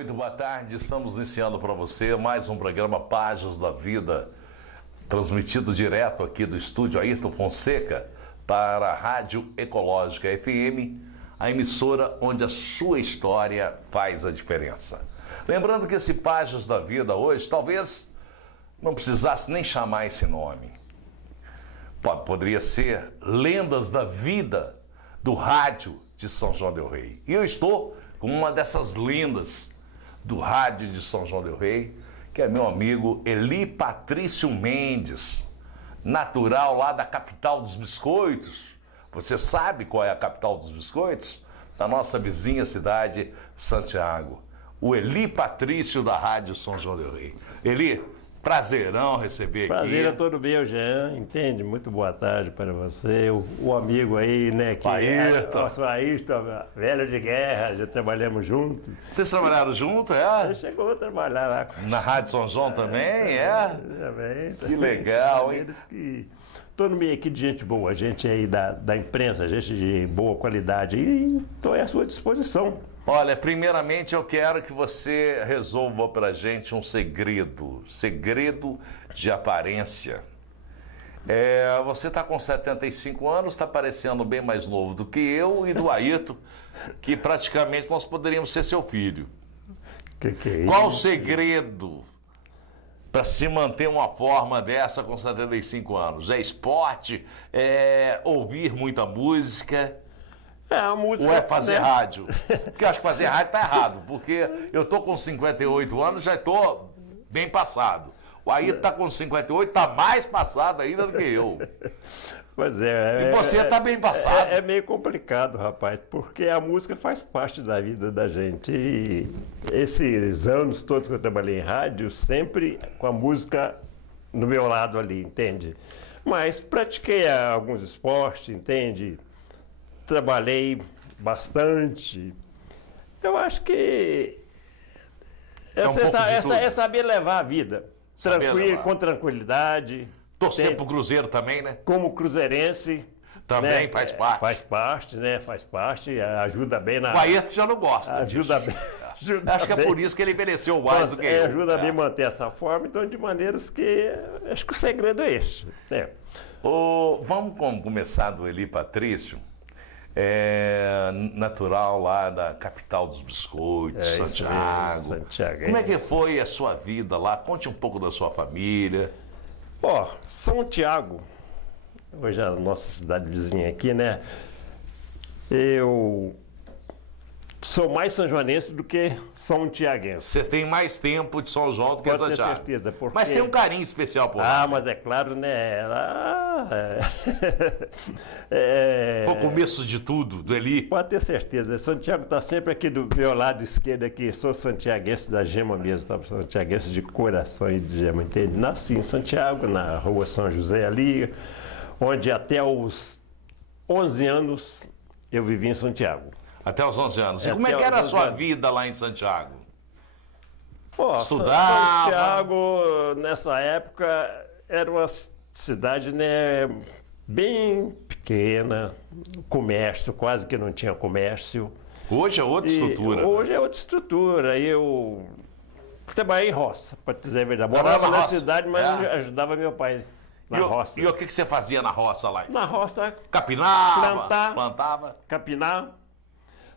muito boa tarde. Estamos iniciando para você mais um programa Páginas da Vida, transmitido direto aqui do estúdio Ayrton Fonseca para a Rádio Ecológica FM, a emissora onde a sua história faz a diferença. Lembrando que esse Páginas da Vida hoje talvez não precisasse nem chamar esse nome. Poderia ser Lendas da Vida do Rádio de São João del Rei. E eu estou com uma dessas lendas do rádio de São João del Rei, que é meu amigo Eli Patrício Mendes, natural lá da capital dos biscoitos. Você sabe qual é a capital dos biscoitos? Da nossa vizinha cidade, Santiago. O Eli Patrício da Rádio São João del Rei. Eli, prazerão receber aqui. Prazer é todo meu, Jean, entende? Muito boa tarde para você, o amigo aí, né? Que Ayrton. Nosso Ayrton, velho de guerra, já trabalhamos juntos. Vocês trabalharam junto, é? Ele chegou a trabalhar lá. Na Rádio São João também, é? Também. Que legal, hein? Eles que... Todo meio aqui de gente boa, gente aí da imprensa, gente de boa qualidade, e estou à sua disposição. Olha, primeiramente eu quero que você resolva pra gente um segredo de aparência. Você está com 75 anos, está parecendo bem mais novo do que eu e do Ayrton, que praticamente nós poderíamos ser seu filho. Que é isso? Qual o segredo para se manter uma forma dessa com 75 anos? É esporte? É ouvir muita música? A música, Ou é fazer né? rádio? Porque eu acho que fazer rádio tá errado, porque eu tô com 58 anos, já tô bem passado. O Ayrton tá com 58, tá mais passado ainda do que eu. Pois é. E você tá bem passado. É meio complicado, rapaz, porque a música faz parte da vida da gente. E esses anos todos que eu trabalhei em rádio, sempre com a música no meu lado ali, entende? Mas pratiquei alguns esportes, entende? Trabalhei bastante. Eu acho que é saber levar a vida. Com tranquilidade. Torcer pro Cruzeiro também, né? Como cruzeirense. Também, né? faz parte. Faz parte, né? Faz parte. Ajuda bem na... O Ayrton já não gosta. Ajuda bem. Acho que é por isso que ele envelheceu mais do que eu. Ajuda bem a manter essa forma, então de maneiras que... Acho que o segredo é esse. Vamos começar do Eli Patrício. Natural lá da capital dos biscoitos, Santiago. Santiago. Como é que foi a sua vida lá? Conte um pouco da sua família. São Tiago, hoje é a nossa cidade vizinha aqui, né? Eu sou mais sanjoanense do que são tiaguense. Você tem mais tempo de São João do que Pode Santiago. ter certeza. Porque... Mas tem um carinho especial por lá. mas é claro, né? Foi o começo de tudo, do Eli. Pode ter certeza. Santiago está sempre aqui do meu lado esquerdo aqui. Sou santiaguense da gema mesmo, tá? Santiaguense de coração e de gema, entende? Nasci em Santiago, na rua São José ali, onde até os 11 anos eu vivi em Santiago. Até os 11 anos. E como é que era a sua vida lá em Santiago? Estudava. Santiago, nessa época, era uma cidade, né, bem pequena, comércio, quase que não tinha comércio. Hoje é outra estrutura. Hoje é outra estrutura. Eu trabalhei em roça, para dizer a verdade. Morava Morava na na roça. cidade, mas ajudava meu pai na roça. E o que você fazia na roça lá? Na roça, Capinava, plantar, plantava. capinar.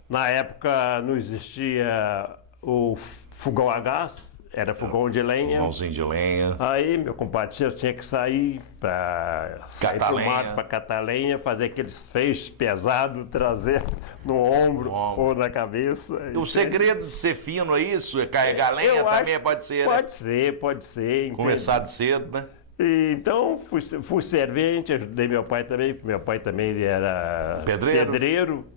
Na época não existia o fogão a gás, era fogão de lenha. Fogãozinho de lenha. Aí meu compadre tinha que sair para Catar lenha. mato para catar lenha, fazer aqueles feixes pesados, trazer no ombro ou na cabeça. O segredo de ser fino é isso? É carregar lenha também? Pode ser, né? Pode ser. Começar de cedo, né? Então fui servente, ajudei meu pai também, porque meu pai também ele era pedreiro.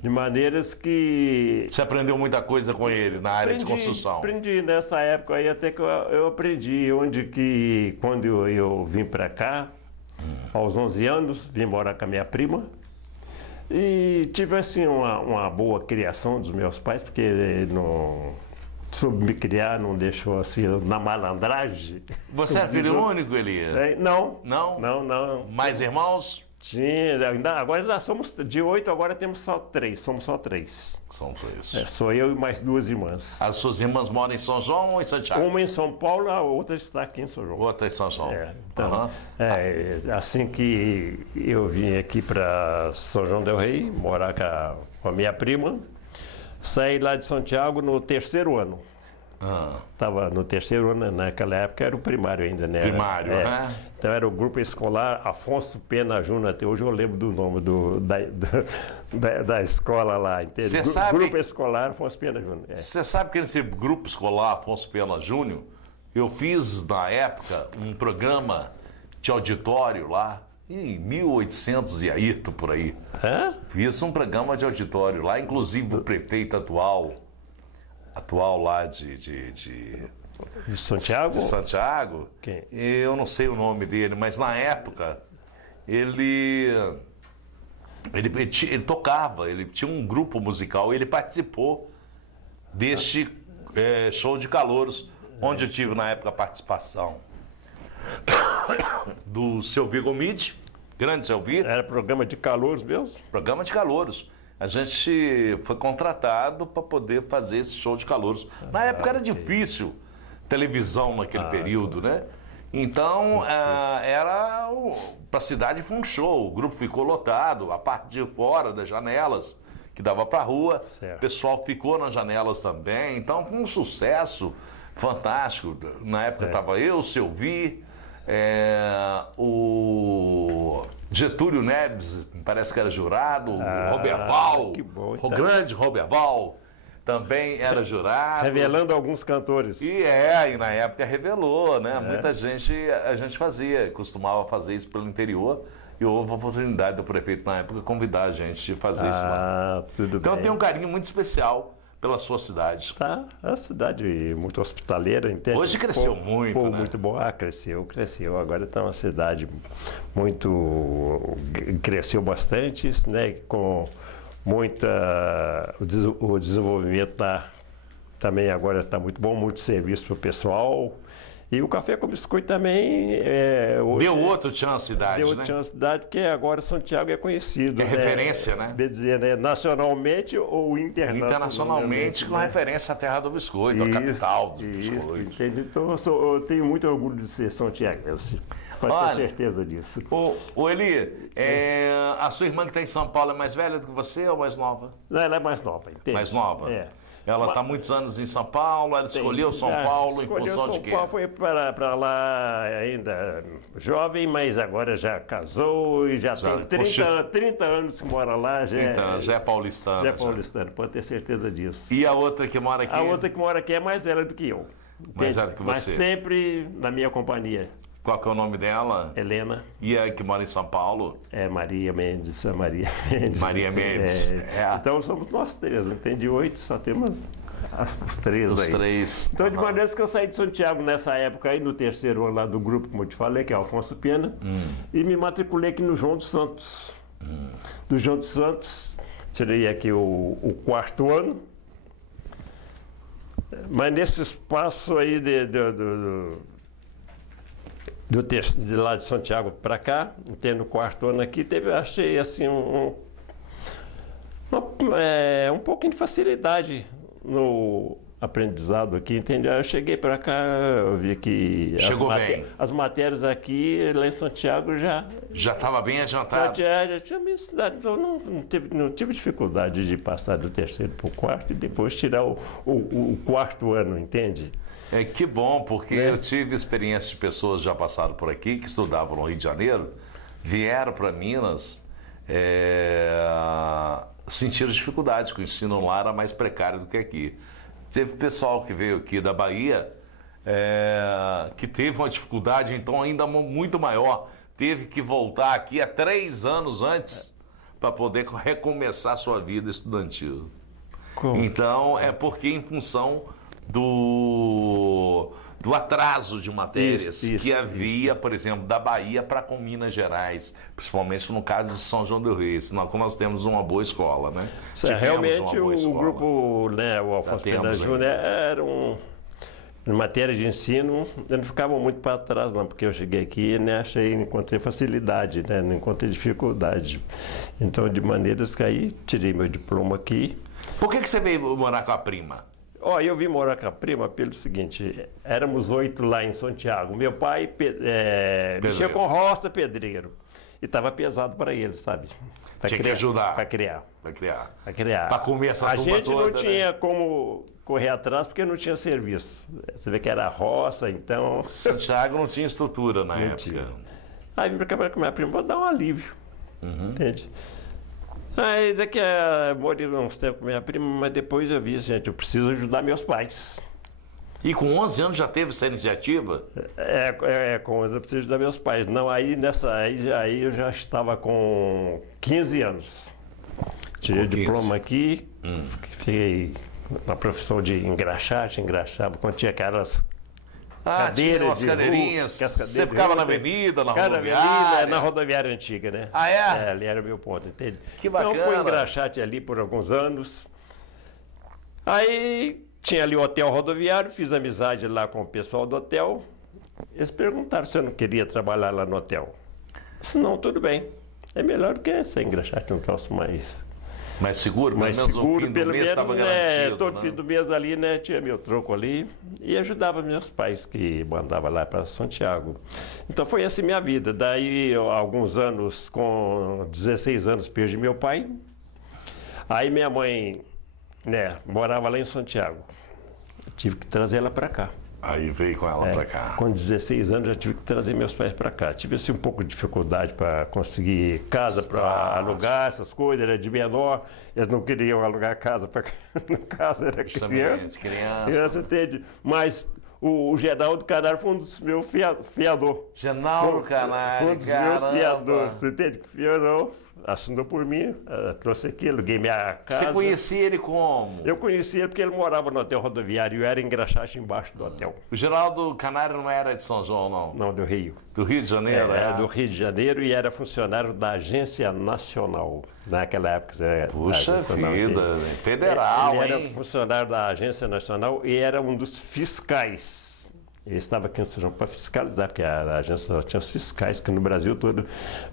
De maneiras que... Você aprendeu muita coisa com ele na área de construção? Aprendi nessa época aí, até que eu aprendi onde que, quando eu vim para cá, aos 11 anos, vim morar com a minha prima, e tive assim uma boa criação dos meus pais, porque ele não soube me criar, não deixou assim na malandragem. Você é filho único, Elias? Não. Não? Não. Mais irmãos? Agora ainda somos de 8, agora temos só 3, somos só 3. São 3. É, sou eu e mais 2 irmãs. As suas irmãs moram em São João ou em Santiago? Uma em São Paulo, a outra está aqui em São João. Outra em São João. Então, assim que eu vim aqui para São João del Rei, morar com a minha prima, saí lá de Santiago no 3º ano. Estava no 3º ano, naquela época era o primário ainda, né? Primário, né? Então era o grupo escolar Afonso Pena Júnior, até hoje eu lembro do nome da escola lá, entende? Grupo escolar Afonso Pena Júnior. Você sabe que nesse grupo escolar Afonso Pena Júnior, eu fiz na época um programa de auditório lá, em 1800 e aí, por aí. Fiz um programa de auditório lá, inclusive o prefeito atual lá de Santiago? De Santiago. Quem? Eu não sei o nome dele, mas na época ele tocava, ele tinha um grupo musical e ele participou deste show de calouros, onde eu tive na época a participação do Selvi Gomide, grande Selvi. Era programa de calouros mesmo? Programa de calouros. A gente foi contratado para poder fazer esse show de calouros. Na época era difícil televisão naquele período, né? Então, para a cidade foi um show. O grupo ficou lotado, a parte de fora das janelas, que dava para a rua. Certo. O pessoal ficou nas janelas também. Então, foi um sucesso fantástico. Na época estava eu, o Selvi, o Getúlio Neves, parece que era jurado, o Roberval, o grande Roberval, também era jurado. Revelando alguns cantores. E na época revelou, né? Muita gente, a gente costumava fazer isso pelo interior, e houve a oportunidade do prefeito na época convidar a gente a fazer isso lá. Tudo então bem. eu tenho um carinho muito especial pela sua cidade. É uma cidade muito hospitaleira, entende? Hoje cresceu muito, né? Muito bom. Cresceu. Agora está uma cidade muito... Cresceu bastante, né? Com muita... O desenvolvimento também agora está muito bom, muito serviço para o pessoal. E o café com biscoito também... Deu outro tchan à cidade, né? Deu tchan à cidade, porque agora Santiago é conhecido. É referência, né? Dizer, né? Nacionalmente ou internacionalmente, com referência à terra do biscoito, a capital do biscoito. Entende? Então eu tenho muito orgulho de ser santiaguense. Pode ter certeza disso. Ô Eli, a sua irmã que está em São Paulo é mais velha do que você ou mais nova? Não, ela é mais nova, entende? Mais nova? Ela está há muitos anos em São Paulo, ela escolheu São Paulo em função de quê? São Paulo, foi para lá ainda jovem, mas agora já casou e já tem 30 anos que mora lá. Já é paulistana. Já é paulistana, pode ter certeza disso. E a outra que mora aqui? A outra que mora aqui é mais velha do que eu. Mais velha do que você. Mas sempre na minha companhia. Qual que é o nome dela? Helena. E a que mora em São Paulo? Maria Mendes. Maria Mendes. Maria Mendes. Então somos nós 3, não tem de 8, só temos os 3 os aí. 3. Então, de maneira que eu saí de Santiago nessa época aí, no 3º ano lá do grupo, como eu te falei, que é Afonso Pena, e me matriculei aqui no João dos Santos. No João dos Santos, tirei aqui o 4º ano, mas nesse espaço aí de lá de Santiago para cá, tendo o 4º ano aqui, achei assim um pouquinho de facilidade no aprendizado aqui, entendeu? Eu cheguei para cá, eu vi que as matérias aqui lá em Santiago já estava bem adiantado. Já tinha me ensinado, então não tive dificuldade de passar do 3º para o 4º e depois tirar o 4º ano, entende? Que bom, porque eu tive experiência de pessoas que já passaram por aqui, que estudavam no Rio de Janeiro, vieram para Minas, sentiram dificuldade, que o ensino lá era mais precário do que aqui. Teve pessoal que veio aqui da Bahia, que teve uma dificuldade, então, ainda muito maior. Teve que voltar aqui há 3 anos antes para poder recomeçar sua vida estudantil. Como? Então, é porque em função do atraso de matérias que havia, por exemplo, da Bahia para com Minas Gerais, principalmente no caso de São João del Rei, senão nós temos uma boa escola, né? Realmente o grupo, né, o Afonso Pena Júnior em matéria de ensino, eu não ficava muito para trás, não, porque eu cheguei aqui, né, encontrei facilidade, né, não encontrei dificuldade. Então, de maneiras que aí, tirei meu diploma aqui. Por que você veio morar com a prima? Ó, eu vim morar com a prima pelo seguinte, éramos 8 lá em Santiago. Meu pai mexia com roça, pedreiro. E estava pesado para ele, sabe? Tinha que ajudar. Para criar. Para criar. Para criar. Para comer essa turma toda. A gente não tinha, né, como correr atrás porque não tinha serviço. Você vê que era roça, então... Santiago não tinha estrutura na época. Tinha. Aí vim para cá com a minha prima para dar um alívio. Entende? Aí daqui a... morei uns tempos com minha prima, mas depois eu vi, gente, eu preciso ajudar meus pais. E com 11 anos já teve essa iniciativa? Com 11 anos eu preciso ajudar meus pais. Não, aí eu já estava com 15 anos. Tirei o diploma aqui, fiquei na profissão de engraxate, engraxava, quando tinha aquelas cadeiras tinha umas cadeirinhas. Você ficava na avenida, na rodoviária? Na rodoviária antiga, né? Ah, é? Ali era o meu ponto, entende? Que bacana. Então, fui engraxate ali por alguns anos. Aí, tinha ali o hotel rodoviário, fiz amizade lá com o pessoal do hotel. Eles perguntaram se eu não queria trabalhar lá no hotel. Eu disse, não, tudo bem. É melhor do que ser engraxate, um troço mais seguro, pelo menos seguro, o fim do mês estava garantido. Todo fim do mês ali, né, tinha meu troco ali e ajudava meus pais que mandavam lá para Santiago. Então foi assim minha vida. Daí, alguns anos, com 16 anos, perdi meu pai. Aí minha mãe, né, morava lá em Santiago. Tive que trazer ela para cá. Aí veio com ela para cá. Com 16 anos já tive que trazer meus pais para cá. Tive assim, um pouco de dificuldade para conseguir casa para alugar, essas coisas, era de menor. Eles não queriam alugar casa, para casa era criança, entende? Mas o Geraldo Canário foi um dos meus fiadores. Geraldo Canário, foi um dos meus fiadores, você entende? Que fiador. Assinou por mim, trouxe aqui, aluguei minha casa. Você conhecia ele como? Eu conhecia ele porque ele morava no hotel rodoviário e eu era engraxate embaixo do hotel. O Geraldo Canário não era de São João, não? Não, do Rio. Do Rio de Janeiro? Era do Rio de Janeiro e era funcionário da Agência Nacional. Naquela época. Puxa vida, federal, ele era funcionário da Agência Nacional e era um dos fiscais. Ele estava aqui em São João para fiscalizar, porque a agência tinha os fiscais que no Brasil todo,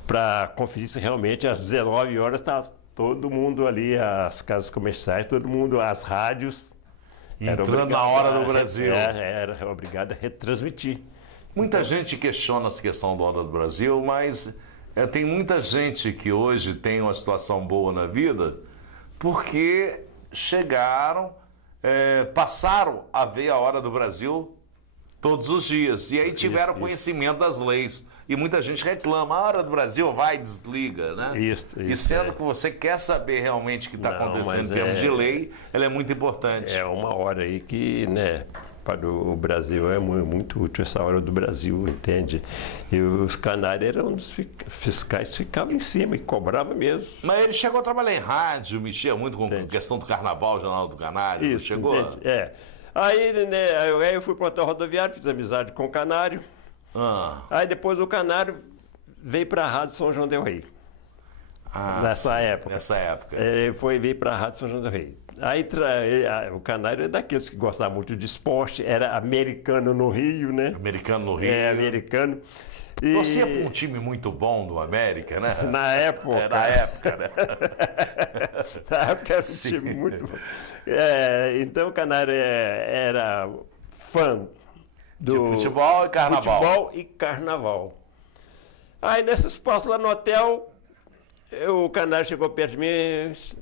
para conferir se realmente às 19 horas estava todo mundo ali, as casas comerciais, todo mundo, as rádios. Entrando na hora do Brasil. Era obrigado a retransmitir. Muita gente questiona essa questão da hora do Brasil, mas tem muita gente que hoje tem uma situação boa na vida porque chegaram, passaram a ver a hora do Brasil todos os dias. E aí tiveram conhecimento das leis. E muita gente reclama, a hora do Brasil vai e desliga, né? Isso, e sendo que você quer saber realmente o que está acontecendo em termos de lei, ela é muito importante. É uma hora aí que, né, para o Brasil é muito útil essa hora do Brasil, entende? E os canários eram dos fiscais, ficavam em cima e cobravam mesmo. Mas ele chegou a trabalhar em rádio, mexia muito com a questão do carnaval, Jornal do Canário. Isso, chegou? Entende? Aí, né, aí eu fui para o hotel rodoviário, fiz amizade com o Canário. Aí depois o Canário veio para a Rádio São João del Rei. Nessa época. Nessa época. Veio para a Rádio São João del Rei. Aí o Canário é daqueles que gostavam muito de esporte, era americano no Rio, né? Americano no Rio. Americano. Torcia para um time muito bom do América, né? Na época. Na época, né? Na época era um time muito bom. Então o Canário era fã de futebol e carnaval. Aí nesse espaço lá no hotel, o Canário chegou perto de mim e disse,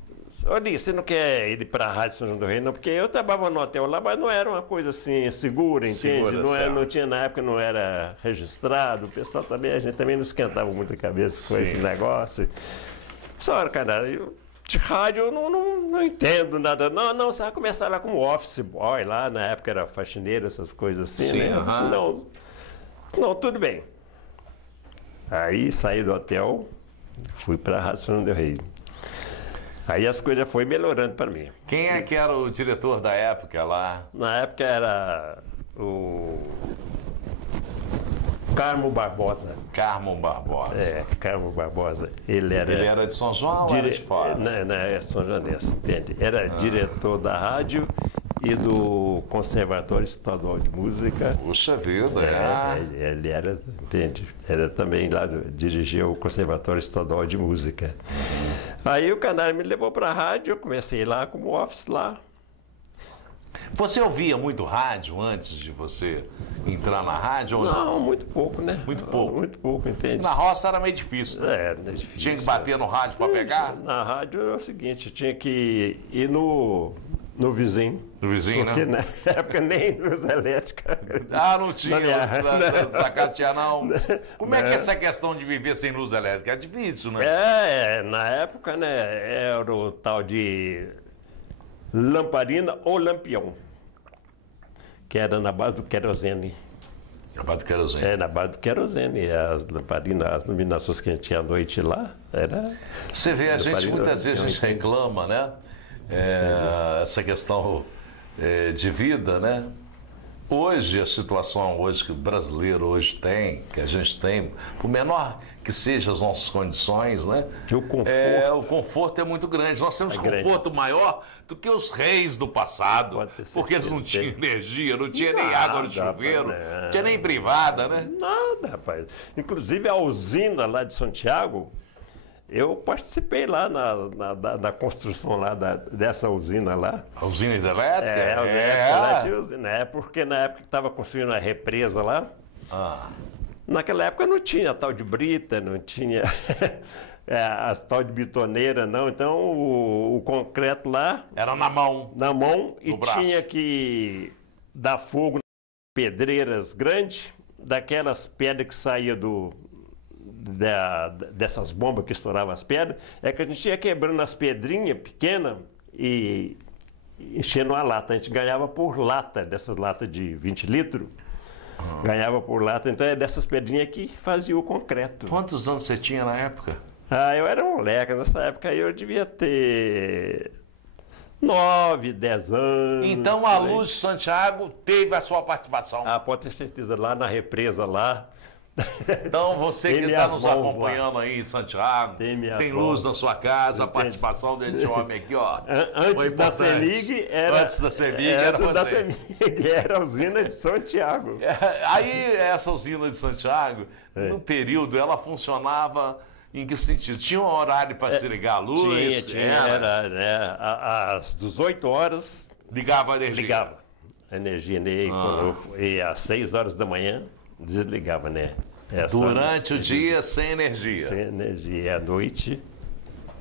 olha, você não quer ir para a Rádio São João do Rei, não? Porque eu trabalhava no hotel lá, mas não era uma coisa assim segura, entende? Não tinha, na época não era registrado, o pessoal também, a gente também não esquentava muito a cabeça com esse negócio. Só, Canário, de rádio eu não entendo nada. Não, você vai começar lá como office boy, lá na época era faxineiro, essas coisas assim, né? Eu disse, não, tudo bem. Aí saí do hotel, fui para a Rádio São João del Rei. Aí as coisas foram melhorando para mim. Quem é que era o diretor da época lá? Na época era o Carmo Barbosa. Carmo Barbosa. Carmo Barbosa. Ele era de São João ou era de fora? Não, é São Joanense, entende? Era diretor da rádio e do Conservatório Estadual de Música. Puxa vida, Ele era, entende? Era também lá, dirigia o Conservatório Estadual de Música. Aí o Canário me levou para a rádio, eu comecei lá como office lá. Você ouvia muito rádio antes de você entrar na rádio? Ou não, muito pouco, né? Muito pouco? Muito pouco, entende? Na roça era meio difícil, né? Era difícil. Tinha que bater no rádio para pegar? Na rádio era o seguinte, tinha que ir no vizinho. No vizinho, porque né? Na época nem luz elétrica. Ah, não tinha. Na casa tinha, não. Como é que é essa questão de viver sem luz elétrica? É difícil, né? Na época, né, era o tal de lamparina ou lampião, que era na base do querosene. Na base do querosene? Na base do querosene. As lamparinas, as iluminações que a gente tinha à noite lá, era... Você vê, muitas vezes a gente reclama, né? Essa questão de vida, né? Hoje, a situação hoje que o brasileiro hoje tem, que a gente tem, por menor que sejam as nossas condições, né? O conforto é muito grande. Nós temos conforto maior do que os reis do passado, porque eles não tinham energia, não tinha nem água no chuveiro, não tinha nem privada, né? Nada, rapaz. Inclusive a usina lá de Santiago, eu participei lá na construção lá dessa usina lá. A usina hidrelétrica? Porque na época que estava construindo a represa lá, naquela época não tinha tal de brita, não tinha a tal de bitoneira, não. Então o concreto lá... Era na mão. Na mão, e braço. Tinha que dar fogo nas pedreiras grandes, daquelas pedras que saíam dessas bombas que estouravam as pedras, que a gente ia quebrando as pedrinhas pequenas e enchendo a lata. A gente ganhava por lata, dessas latas de 20 litros. Ganhava por lata, então é dessas pedrinhas que fazia o concreto. Quantos anos você tinha na época? Eu era um moleque, nessa época eu devia ter 9, 10 anos. Então a Luz de Santiago teve a sua participação? Pode ter certeza, lá na represa lá. Então você que está nos acompanhando aí em Santiago, tem luz na sua casa, a participação desse homem aqui, ó. Antes da CEMIG era a usina de Santiago. Aí essa usina de Santiago, no período, ela funcionava em que sentido? Tinha um horário para se ligar a luz? Era às 18 horas. Ligava a energia? Ligava a energia, né? E às 6 horas da manhã desligava, né? Durante o dia, sem energia? Sem energia. À noite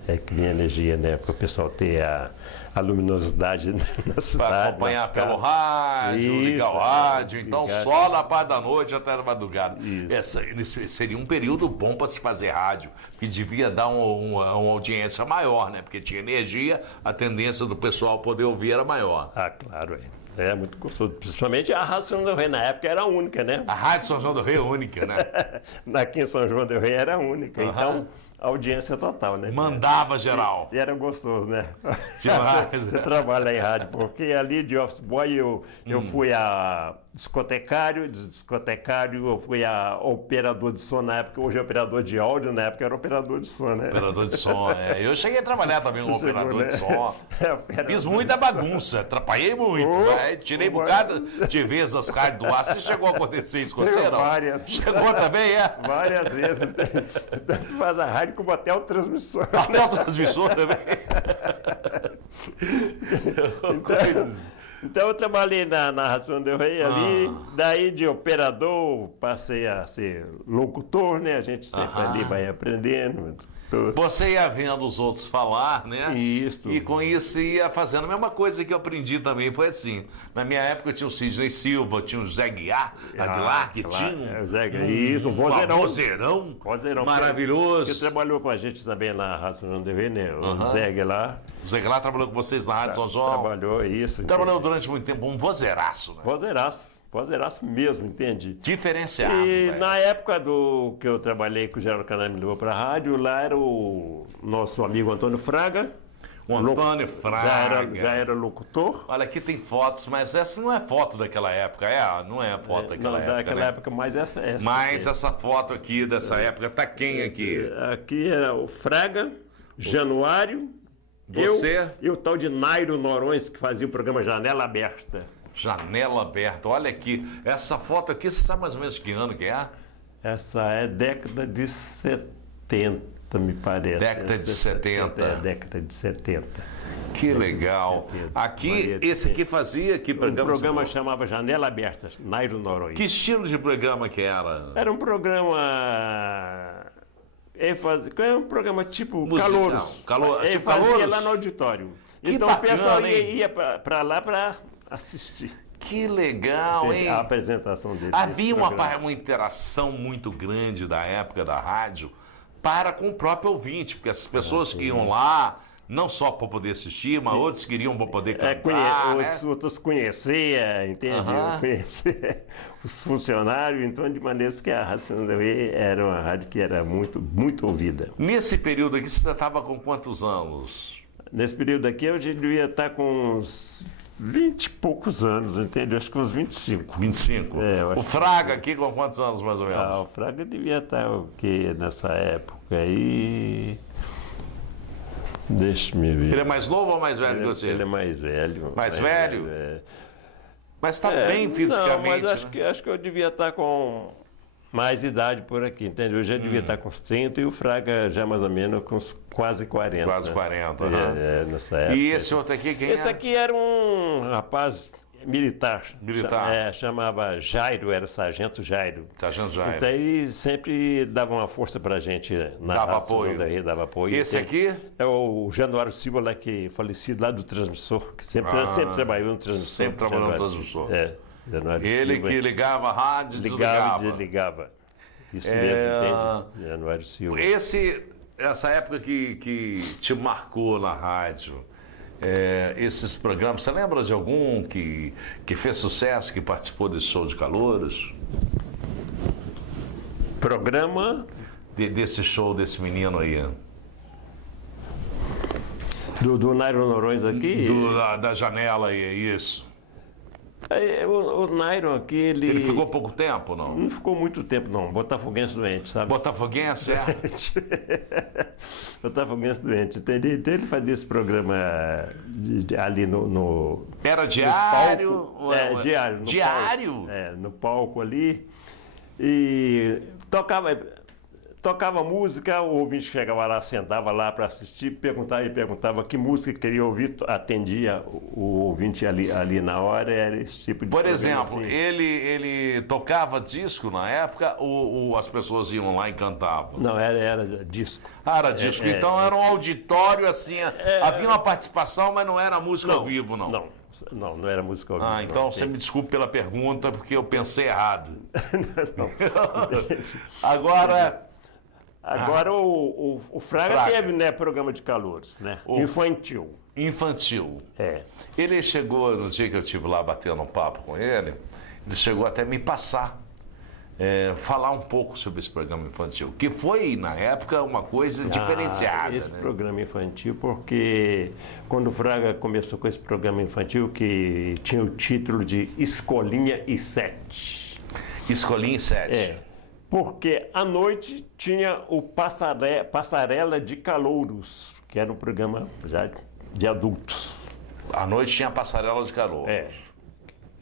é que vinha energia, né? Porque o pessoal tem a luminosidade na cidade. Para acompanhar pelo rádio, ligar o rádio. Então, só na parte da noite até na madrugada. Esse seria um período bom para se fazer rádio, que devia dar uma audiência maior, né? Porque tinha energia, a tendência do pessoal poder ouvir era maior. Claro, é muito gostoso. Principalmente a Rádio São João do Rei, na época era única, né? A Rádio São João do Rei é única, né? Aqui em São João do Rei era única. Então, audiência total, né? Mandava geral. E era gostoso, né? Demais. Você trabalha em rádio, porque ali de office boy eu fui a discotecário, de discotecário eu fui a operador de som na época, hoje é operador de áudio, na época era operador de som, né? Operador de som, Eu cheguei a trabalhar também como operador de som. Fiz muita bagunça, atrapalhei muito, tirei um bocado de vezes as rádios do ar. Você chegou a acontecer isso com você, não? Várias. Chegou também, Várias vezes. Tanto faz a rádio como até o transmissor. Até o transmissor também. Então eu trabalhei na Rádio São João do Rei ali, daí de operador passei a ser locutor, né? A gente sempre ali vai aprendendo. Você ia vendo os outros falar, né? Isso. E com isso ia fazendo. A mesma coisa que eu aprendi também foi assim. Na minha época tinha o Sidney Silva, tinha o Zé Guiar, Aguilar, que tinha um vozeirão maravilhoso. Que trabalhou com a gente também na Rádio São João do Rei, né? O Zé Guiar. O Zé Guiar trabalhou com vocês na Rádio São João? Trabalhou, isso. Trabalhou durante muito tempo, um vozeiraço, né? Vozeiraço mesmo, entende? Diferenciado. E na época que eu trabalhei, que o Geraldo Canário me levou para a rádio, lá era o nosso amigo Antônio Fraga. O Antônio Fraga. Já era locutor. Olha, aqui tem fotos, mas essa não é foto daquela época, não é foto daquela época, daquela época, mas essa. Mas essa foto aqui dessa época, tá quem aqui? Aqui era o Fraga, Januário. Você? E o tal de Nairo Norões, que fazia o programa Janela Aberta. Janela aberta, olha aqui. Essa foto aqui, você sabe mais ou menos que ano que é? Essa é década de 70, me parece. Década de 70. É, década de 70. Que legal. Aqui, esse aqui fazia que O programa? programa chamava Janela Aberta, Nairo Noronha. Que estilo de programa que era? Era um programa... Era um programa tipo Musical. Calouros. Tipo Ele fazia Calouros? lá no auditório. Que Então bacana, o pessoal hein? ia para lá para assistir Que legal, hein? a apresentação dele. Havia uma interação muito grande da época da rádio para com o próprio ouvinte, porque as pessoas que iam lá, não só para poder assistir, mas outros queriam para poder cantar, né? Outros conheciam, entende? Aham. Conhecia os funcionários, então de maneira que a Rádio Sandavé era uma rádio que era muito, muito ouvida. Nesse período aqui, você estava com quantos anos? Nesse período aqui eu já devia estar com uns 20 e poucos anos, entende? Acho que uns 25. 25? É, eu acho O Fraga aqui com quantos anos, mais ou menos? O Fraga devia estar o quê nessa época aí? Deixa-me ver. Ele é mais novo ou mais velho que você? Ele é mais velho. Mais velho? Mas está bem Não, fisicamente, mas né? acho que eu devia estar com mais idade por aqui, entende? Eu já devia estar com uns 30 e o Fraga já mais ou menos com uns quase 40. Quase 40, né? Nessa época. E esse outro aqui, quem Esse é? aqui era um rapaz militar. Militar. Chamava Jairo, era Sargento Jairo. Sargento Jairo. Então ele sempre dava uma força pra gente na Dava Rádio apoio. Sandavé, dava apoio. E esse aqui? É o Januário Silva, lá que falecido lá do transmissor, que sempre trabalhou no transmissor. Sempre trabalhou no Januário transmissor. Silva. É, Januário Ele Silva. que ligava a rádio e ligava desligava. e desligava. Isso É, mesmo, entende? Januário Silva. Essa época que te marcou na rádio, esses programas, você lembra de algum que fez sucesso, que participou desse show de calouros? Programa Desse show desse menino aí? do Nairo Norões aqui. Da janela aí, é isso. O Nairo aqui, Ele ficou pouco tempo, não? Não ficou muito tempo, não. Botafoguense doente, sabe? Botafoguense, é? Botafoguense doente. Entendeu? Então ele fazia esse programa ali no Era diário? palco. Diário. No Diário? Palco, no palco ali. E tocava música, o ouvinte chegava lá, sentava lá para assistir, perguntava que música queria ouvir, atendia o ouvinte ali na hora, era esse tipo de Por programa, exemplo, assim. ele tocava disco na época ou as pessoas iam lá e cantavam? Não, era disco. Era disco. Então era um auditório assim, havia uma participação, mas não era música ao vivo, não. Não era música ao vivo. Então não. você me desculpe pela pergunta, porque eu pensei errado. Não. Agora, o Fraga teve, né, programa de calouros, né? Infantil. Infantil. É. Ele chegou, no dia que eu estive lá batendo um papo com ele chegou até me passar, falar um pouco sobre esse programa infantil, que foi, na época, uma coisa diferenciada. Esse né? programa infantil, porque quando o Fraga começou com esse programa infantil, que tinha o título de Escolinha e Sete. Escolinha e Sete. É. Porque à noite tinha o Passarela de Calouros, que era um programa já de adultos. À noite tinha a Passarela de Calouros.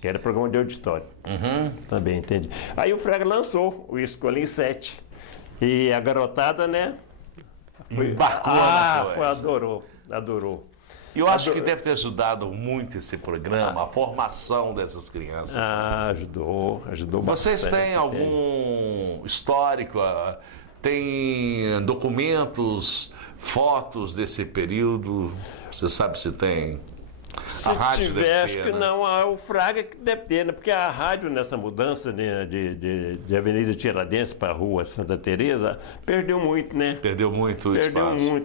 Que era programa de auditório. Também, entende? Aí o Fraga lançou o Escolinha 7. E a garotada, né? Embarcou na coisa. Adorou. E eu acho que deve ter ajudado muito esse programa, a formação dessas crianças. Ajudou bastante. Vocês têm algum histórico? Tem documentos, fotos desse período? Você sabe se tem? Se tiver, acho que não. O Fraga que deve ter, né? Porque a rádio, nessa mudança, né, de Avenida Tiradentes para a Rua Santa Teresa, perdeu muito, né? Perdeu muito espaço.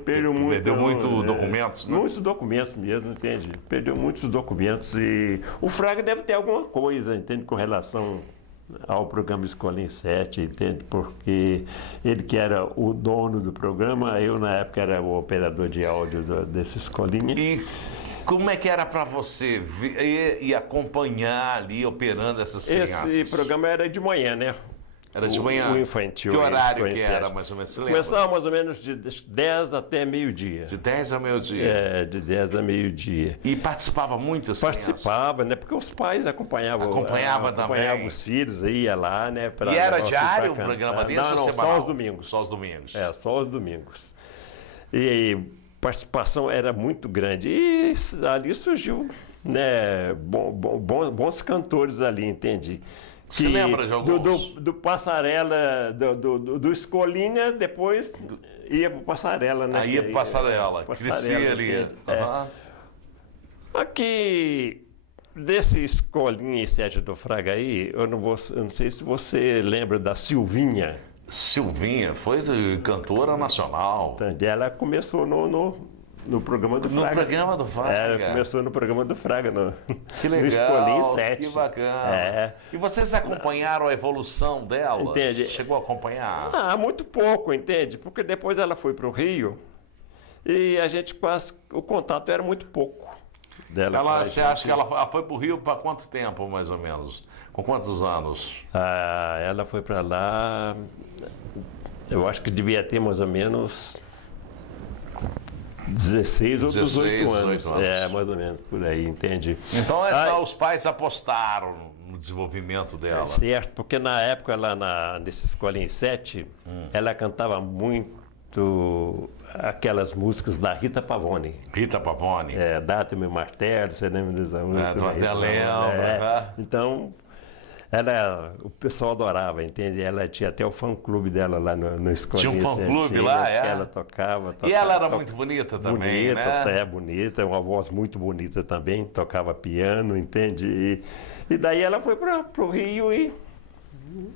Perdeu muito. Perdeu muito documentos, né? Muitos documentos mesmo, entende? Perdeu muitos documentos e o Fraga deve ter alguma coisa, entende? Com relação ao programa Escolinha 7, entende? Porque ele que era o dono do programa, eu na época era o operador de áudio desse Escolinha. E como é que era para você ver e acompanhar ali, operando essas crianças? Esse programa era de manhã, né? Era de manhã? O infantil. Que horário que 47. era, mais ou menos? Você lembra? Começava mais ou menos de 10 até meio-dia. De 10 a meio-dia. É, de 10 a meio-dia. E participava muito as crianças? Participava, né? Porque os pais acompanhavam também. os filhos, aí ia lá, né? E era diário o programa desse? Não, ou só semanal? os domingos. Só os domingos. É, só os domingos. E participação era muito grande. E ali surgiu, né, bons cantores ali, entende? Você lembra de alguns? Do Passarela, do Escolinha, depois ia para Passarela, né? Aí ia para Passarela, crescia ali. Uhum. Aqui, desse Escolinha e Sete do Fraga aí, eu não sei se você lembra da Silvinha. Silvinha, foi cantora nacional. Ela começou no programa do Fraga. No programa do Fraga? Ela começou no programa do Fraga, que legal, no Escolinha 7. Que bacana. É. E vocês acompanharam a evolução dela? Entende? Chegou a acompanhar? Muito pouco, entende? Porque depois ela foi para o Rio e a gente quase... O contato era muito pouco dela. Você acha que ela foi para o Rio para quanto tempo, mais ou menos? Com quantos anos? Ela foi para lá... Eu acho que devia ter mais ou menos 16 ou 18 anos. É, mais ou menos, por aí, entende? Então os pais apostaram no desenvolvimento dela. Certo, porque na época, lá nesse Escolinha 7, ela cantava muito aquelas músicas da Rita Pavone. Rita Pavone? Dá-te-me martelo, você lembra dessa música? Do até lembra. Então... o pessoal adorava, entende? Ela tinha até o fã-clube dela lá no Escolinha. Tinha um fã-clube lá, que ela tocava. E ela era muito bonita também, né? Bonita, uma voz muito bonita também, tocava piano, entende? E daí ela foi para o Rio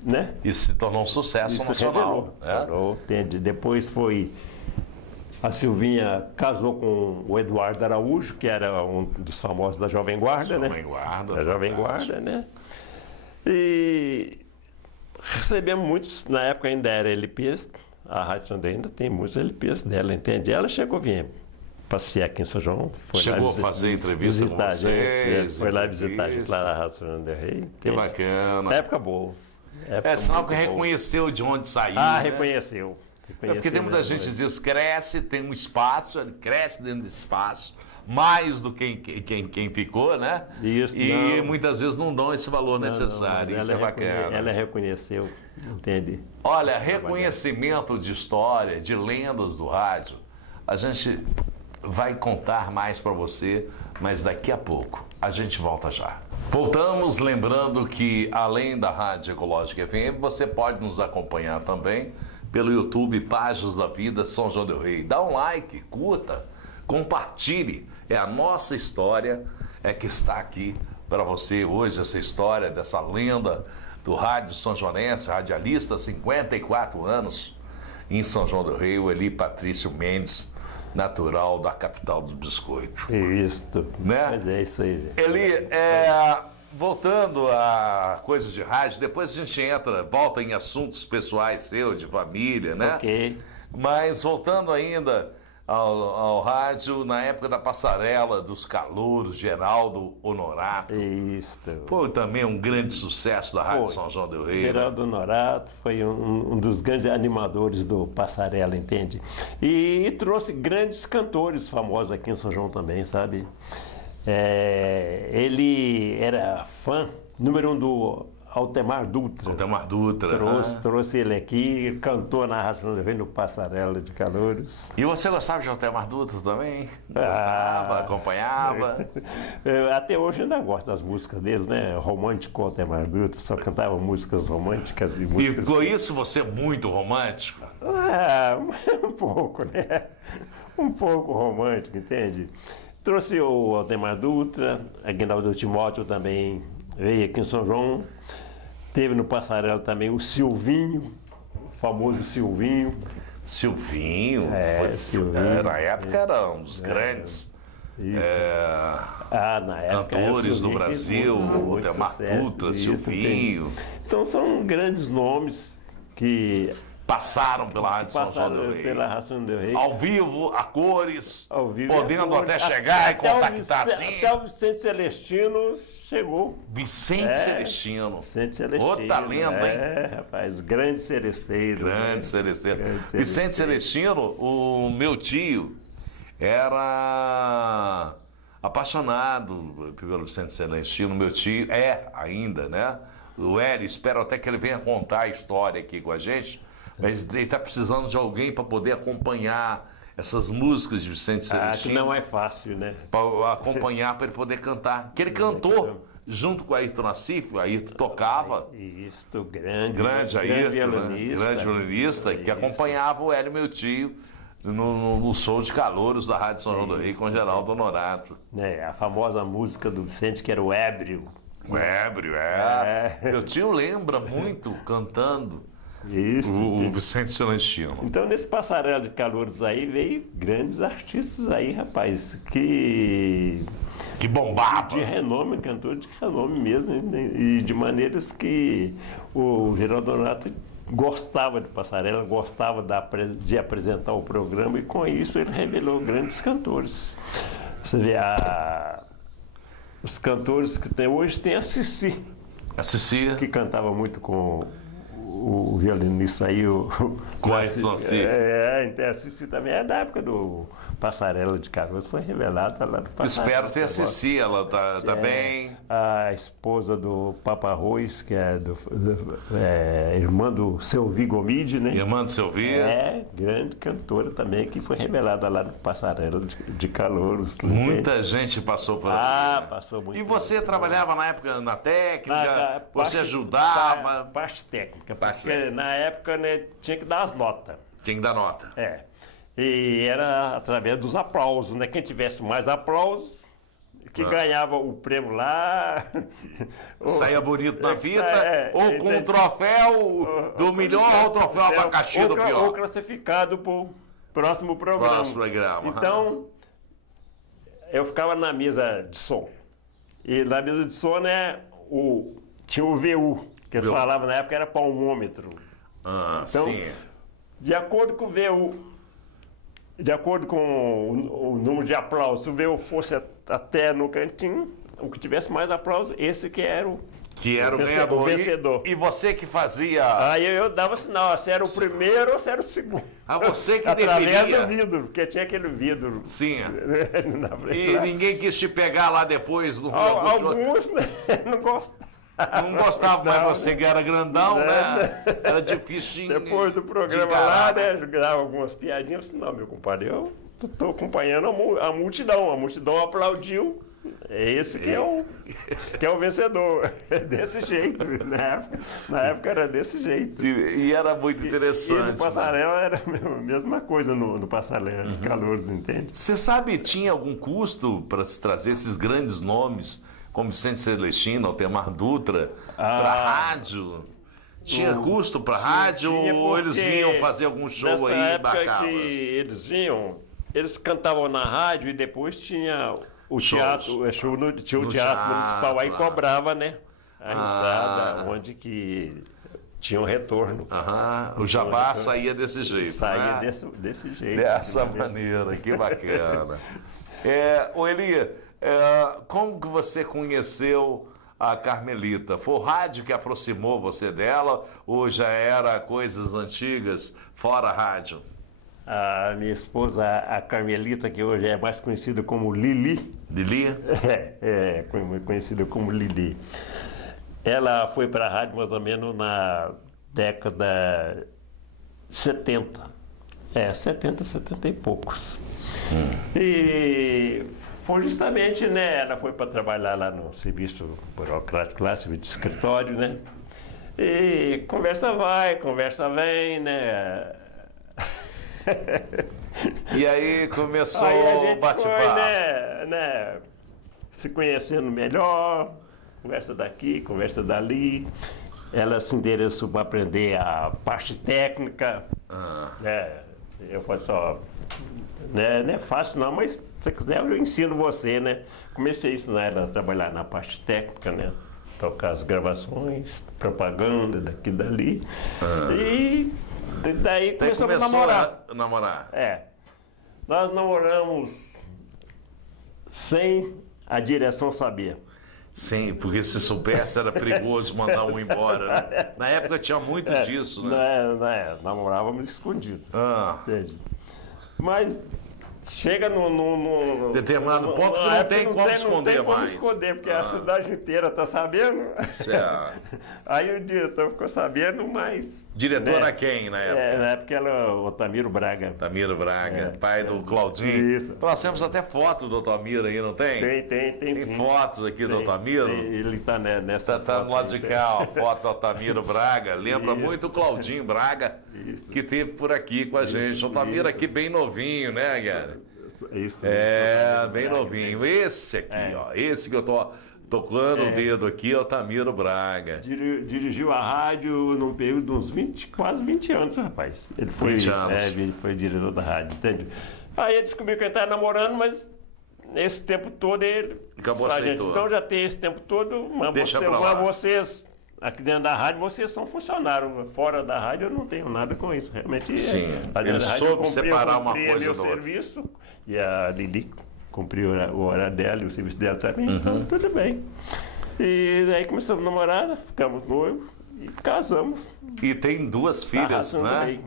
né? E se tornou um sucesso nacional. Tornou, entende? Depois a Silvinha casou com o Eduardo Araújo, que era um dos famosos da Jovem Guarda, né? Da Jovem Guarda, né? E recebemos muitos, na época ainda era LPs, a Rádio Sunday ainda tem muitos LPs dela, entende? Ela chegou a vir passear aqui em São João. Chegou a fazer entrevista com vocês? Foi lá visitar a gente lá na Rádio Sunday. Que bacana. Época boa. Sinal que reconheceu de onde saiu, reconheceu. Porque tem muita gente que diz, cresce, tem um espaço, ele cresce dentro desse espaço, mais do que quem ficou, né? Isso, e muitas vezes não dão esse valor necessário. Isso é bacana. Ela reconheceu, entende? Olha, reconhecimento de história, de lendas do rádio, a gente vai contar mais para você, mas daqui a pouco a gente volta já. Voltamos, lembrando que além da Rádio Ecológica FM, você pode nos acompanhar também pelo YouTube Páginas da Vida São João del Rei. Dá um like, curta, compartilhe. É a nossa história que está aqui para você hoje, essa história dessa lenda do rádio São Joanense, radialista, 54 anos, em São João del Rei, o Eli Patrício Mendes, natural da capital do biscoito. Isso, né? Mas é isso aí. Gente. Eli, voltando a coisas de rádio, depois a gente volta em assuntos pessoais seus, de família, né? Ok. Mas voltando ainda ao rádio, na época da passarela dos calouros, Geraldo Honorato. Isso. Foi também um grande sucesso da Rádio São João del Rei. Geraldo Honorato foi um dos grandes animadores do Passarela, entende? E trouxe grandes cantores famosos aqui em São João também, sabe? Ele era fã número 1 do Altemar Dutra. Altemar Dutra. Trouxe ele aqui, cantou na Rádio no Passarela de Calouros. E você gostava de Altemar Dutra também? Gostava, acompanhava? Até hoje eu ainda gosto das músicas dele, né? Romântico Altemar Dutra, só cantava músicas românticas e músicas... E com isso você é muito romântico? Um pouco, né? Um pouco romântico, entende? Trouxe o Altemar Dutra, Aguinaldo Timóteo também veio aqui em São João. Teve no Passarela também o Silvinho, o famoso Silvinho. Silvinho? Silvinho. Na época era um dos grandes na época, cantores do Brasil, o Altemar Dutra, Silvinho. Então são grandes nomes que passaram pela Rádio São João del Rei. Pela Rádio del Rei. Ao vivo, a cores, Ao vivo, podendo a cores. até chegar e contactar Vicente, assim. Até o Vicente Celestino chegou. Vicente Celestino. Vicente Celestino. Ô, talento, hein? Rapaz, grande celesteiro. Grande Celestino. Vicente Celestino, o meu tio, era apaixonado pelo Vicente Celestino. Meu tio ainda, né? O Hélio, espero até que ele venha contar a história aqui com a gente, mas ele está precisando de alguém para poder acompanhar essas músicas de Vicente Celestino. Que não é fácil, né? Para acompanhar, para ele poder cantar. Que ele cantou junto com o Ayrton Nassif, o Ayrton tocava. Isso, grande Ayrton, violinista. Grande violinista, que acompanhava o Hélio, meu tio, no show de calouros da Rádio São João del Rei com Geraldo Honorato. A famosa música do Vicente, que era o Ébrio. O Ébrio, Meu tio lembra muito cantando o Vicente Celestino. Então, nesse passarela de calouros aí, veio grandes artistas aí, rapaz, que bombava. De renome, cantor de renome mesmo, e de maneiras que o Geraldo Honorato gostava de passarela, gostava de apresentar o programa, e com isso ele revelou grandes cantores. Você vê os cantores que tem hoje, tem a Cici. A Cici. Que cantava muito com o violinista aí, com a Cici. Então a Cici também é da época do Passarela de Carouros, foi revelada lá do Passarela. Espero ter a Cici, ela tá bem. A esposa do Papa Arroz, que é irmã do Selvi Gomide, né? Irmã do Selvi. Grande cantora também, que foi revelada lá no Passarela de Calouros. Muita gente passou por aqui. Passou muito. E você trabalhava na época na técnica? Você ajudava? Parte técnica, porque na época, né, tinha que dar as notas. Tinha que dar nota. E era através dos aplausos, né? Quem tivesse mais aplausos, que ganhava o prêmio lá. Saía bonito na fita, ou com o troféu do melhor, ou o troféu abacaxi do pior. Ou classificado para o próximo programa. Então, eu ficava na mesa de som. E na mesa de som, né, tinha o VU, que eles falavam na época, era palmômetro. Então, de acordo com o VU, de acordo com o número de aplausos, se o VU fosse até no cantinho, o que tivesse mais aplausos, esse que era o ganhador. O vencedor. E você que fazia... Aí eu dava sinal, se era o primeiro ou se era o segundo. Você que através definia. do vidro, porque tinha aquele vidro. Sim. E ninguém quis te pegar lá depois? Alguns não gostavam. Não gostava, mas você que era grandão, né? Era difícil de... Depois do programa lá, né? Dava algumas piadinhas. Eu disse, não, meu compadre, eu estou acompanhando a multidão. A multidão aplaudiu. É esse que é o vencedor. É desse jeito. Na época era desse jeito. E era muito interessante. E no Passarela era a mesma coisa no Passarela de Calouros, entende? Você sabe, tinha algum custo para se trazer esses grandes nomes, como Vicente Celestino, Altemar Dutra, para a rádio? Tinha custo para a rádio ou eles vinham fazer algum show aí e bacana? Nessa época que eles vinham, eles cantavam na rádio e depois tinha o teatro, tinha o teatro municipal, aí cobrava, né? A entrada, onde que tinha um retorno. O jabá saía desse jeito. Saía desse jeito. Dessa maneira, que bacana. Ô Eli, como que você conheceu a Carmelita? Foi o rádio que aproximou você dela ou já era coisas antigas fora a rádio? A minha esposa, a Carmelita, que hoje é mais conhecida como Lili. Lili? Conhecida como Lili. Ela foi para a rádio mais ou menos na década 70. 70 e poucos. E foi justamente, né? Ela foi para trabalhar lá no serviço burocrático, lá, serviço de escritório, né? E conversa vai, conversa vem, né? E aí começou o bate-papo. Né, se conhecendo melhor, conversa daqui, conversa dali. Ela se interessou para aprender a parte técnica. Né? Eu falei só, né, não é fácil não, mas se você quiser eu ensino você, né? Comecei a ensinar ela a trabalhar na parte técnica, né? Tocar as gravações, propaganda daqui e dali. E Daí começamos a namorar. A namorar. É. Nós namoramos sem a direção saber. Sim, porque se soubesse era perigoso mandar um embora, né? Na época tinha muito disso, né? Namorávamos escondido. Ah. Entende? Mas chega no determinado ponto que não tem como esconder não tem como mais. esconder, porque a cidade inteira está sabendo. Certo. Aí o diretor ficou sabendo, mas... Diretor era quem na época? Na época era o Otamiro Braga. Otamiro Braga, pai do Claudinho. Isso. Nós temos até foto do Otamiro aí, não tem? Tem sim. Fotos aqui do Otamiro? Ele está nessa Tá no lado de cá, ó, a foto do Otamiro Braga. Lembra Isso. muito o Claudinho Braga, Isso. que esteve por aqui com a gente. O Otamiro aqui bem novinho, né, cara? Isso. Bem novinho. Esse aqui, ó. Esse que eu tô tocando o dedo aqui é o Otamiro Braga. Dirigiu a rádio num período de uns quase 20 anos, rapaz. Ele foi, 20 anos. Ele foi diretor da rádio, entende? Aí ele descobriu que ele estava namorando, mas esse tempo todo ele... Acabou gente, aceitou. então já tem esse tempo todo, Deixa pra lá. vocês... Aqui dentro da rádio, vocês são funcionários. Fora da rádio, eu não tenho nada com isso. Realmente, Sim. lá dentro Ele da rádio, soube separar uma coisa meu da outra. serviço e a Lili cumpriu o horário dela e o serviço dela também. Então, tudo bem. E daí começamos a namorar, ficamos noivos e casamos. E tem duas filhas, Arrasando né? bem.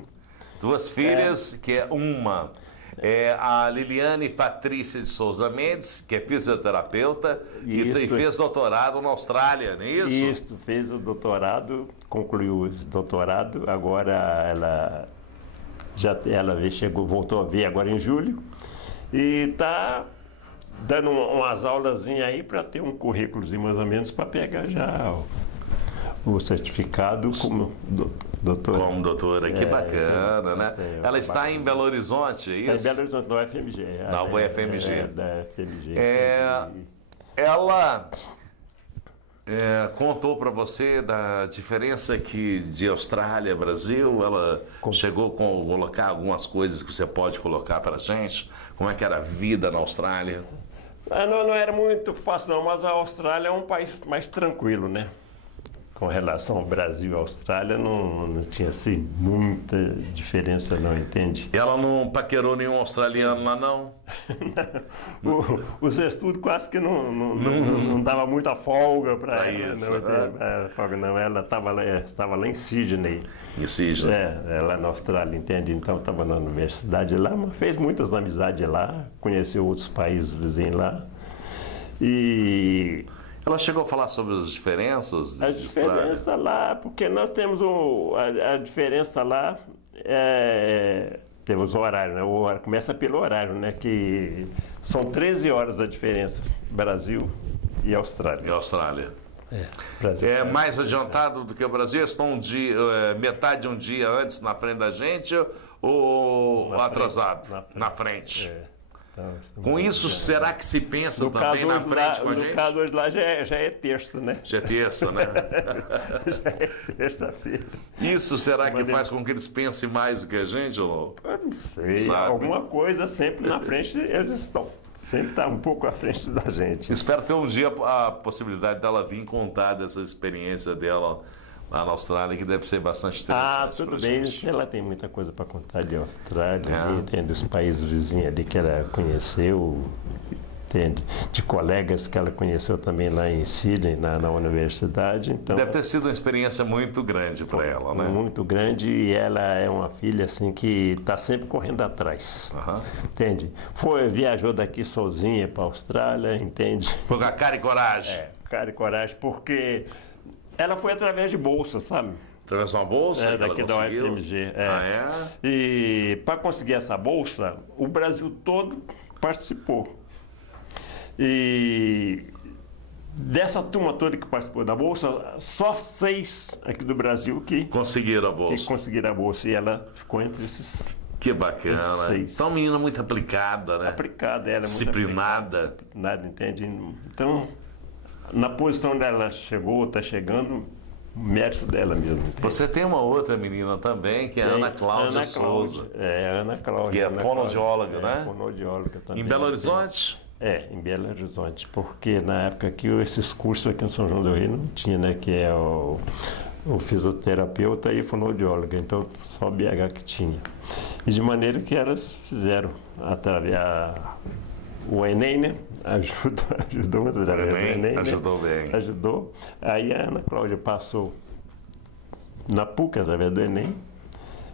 Duas filhas, que é uma... É a Liliane Patrícia de Souza Mendes, que é fisioterapeuta e fez doutorado na Austrália, não é isso? Isso, fez o doutorado, concluiu o doutorado, agora ela voltou a ver agora em julho e está dando umas aulazinhas aí para ter um currículozinho mais ou menos para pegar já o certificado como doutora. Como doutora, que bacana, né? Ela está em Belo Horizonte, é isso? Em Belo Horizonte, na UFMG. Na UFMG. Da UFMG. Ela contou para você da diferença que de Austrália, Brasil, ela chegou a colocar algumas coisas que você pode colocar para a gente? Como é que era a vida na Austrália? Não era muito fácil não, mas a Austrália é um país mais tranquilo, né? Com relação ao Brasil e à Austrália, não tinha assim muita diferença, não, entende? Ela não paquerou nenhum australiano lá, não? Os estudos quase que não dava muita folga para ela. Isso, Ela estava lá em Sydney. Em Sydney? Lá na Austrália, entende? Então estava na universidade lá, mas fez muitas amizades lá, conheceu outros países vizinhos lá. E... Ela chegou a falar sobre as diferenças de A diferença lá, porque nós temos a diferença lá, temos o horário, né? O horário, começa pelo horário, né? Que são 13 horas a diferença, Brasil e Austrália. E Austrália. Brasil. É mais adiantado do que o Brasil? Eles estão metade de um dia antes na frente da gente ou atrasado? Na frente. Então, com isso, será que se pensa também na frente com a gente? No caso hoje lá já é terça, né? Já é terça, né? Já é terça-feira. Isso será que faz com que eles pensem mais do que a gente, ou Eu não sei, sabe? Alguma coisa sempre na frente eles estão. Sempre está um pouco à frente da gente. Espero ter um dia a possibilidade dela vir contar dessa experiência dela lá na Austrália, que deve ser bastante interessante. Tudo bem, gente. ela tem muita coisa para contar de Austrália, entende? Dos países vizinhos ali que ela conheceu, entende? De colegas que ela conheceu também lá em Sydney, na universidade. Então, Deve ter sido uma experiência muito grande para ela, né? Muito grande, e ela é uma filha assim que está sempre correndo atrás, entende? Viajou daqui sozinha para a Austrália, entende? Foi com a cara e coragem. Cara e coragem, porque ela foi através de bolsa, sabe? Através de uma bolsa que ela daqui da conseguiu? UFMG. E para conseguir essa bolsa, o Brasil todo participou. E dessa turma toda que participou da bolsa, só 6 aqui do Brasil que conseguiram a bolsa. conseguiram a bolsa. E ela ficou entre esses. Que bacana. 6. Então, menina muito aplicada, né? Aplicada, ela é disciplinada. Muito disciplinada, entende? Então, na posição dela chegou, está chegando, mérito dela mesmo. Entende? Você tem uma outra menina também, que é a Ana Cláudia Souza. Ana Cláudia. Que é fonoaudióloga, né? Fonoaudióloga também. Em Belo Horizonte? Em Belo Horizonte, porque na época que esses cursos aqui em São João do Rio não tinha, né? Que é o fisioterapeuta e fonoaudióloga, então só BH que tinha. E de maneira que elas fizeram através o Enem, né? Ajudou através do Enem, ajudou né? bem. Ajudou. Aí a Ana Cláudia passou na PUC através do Enem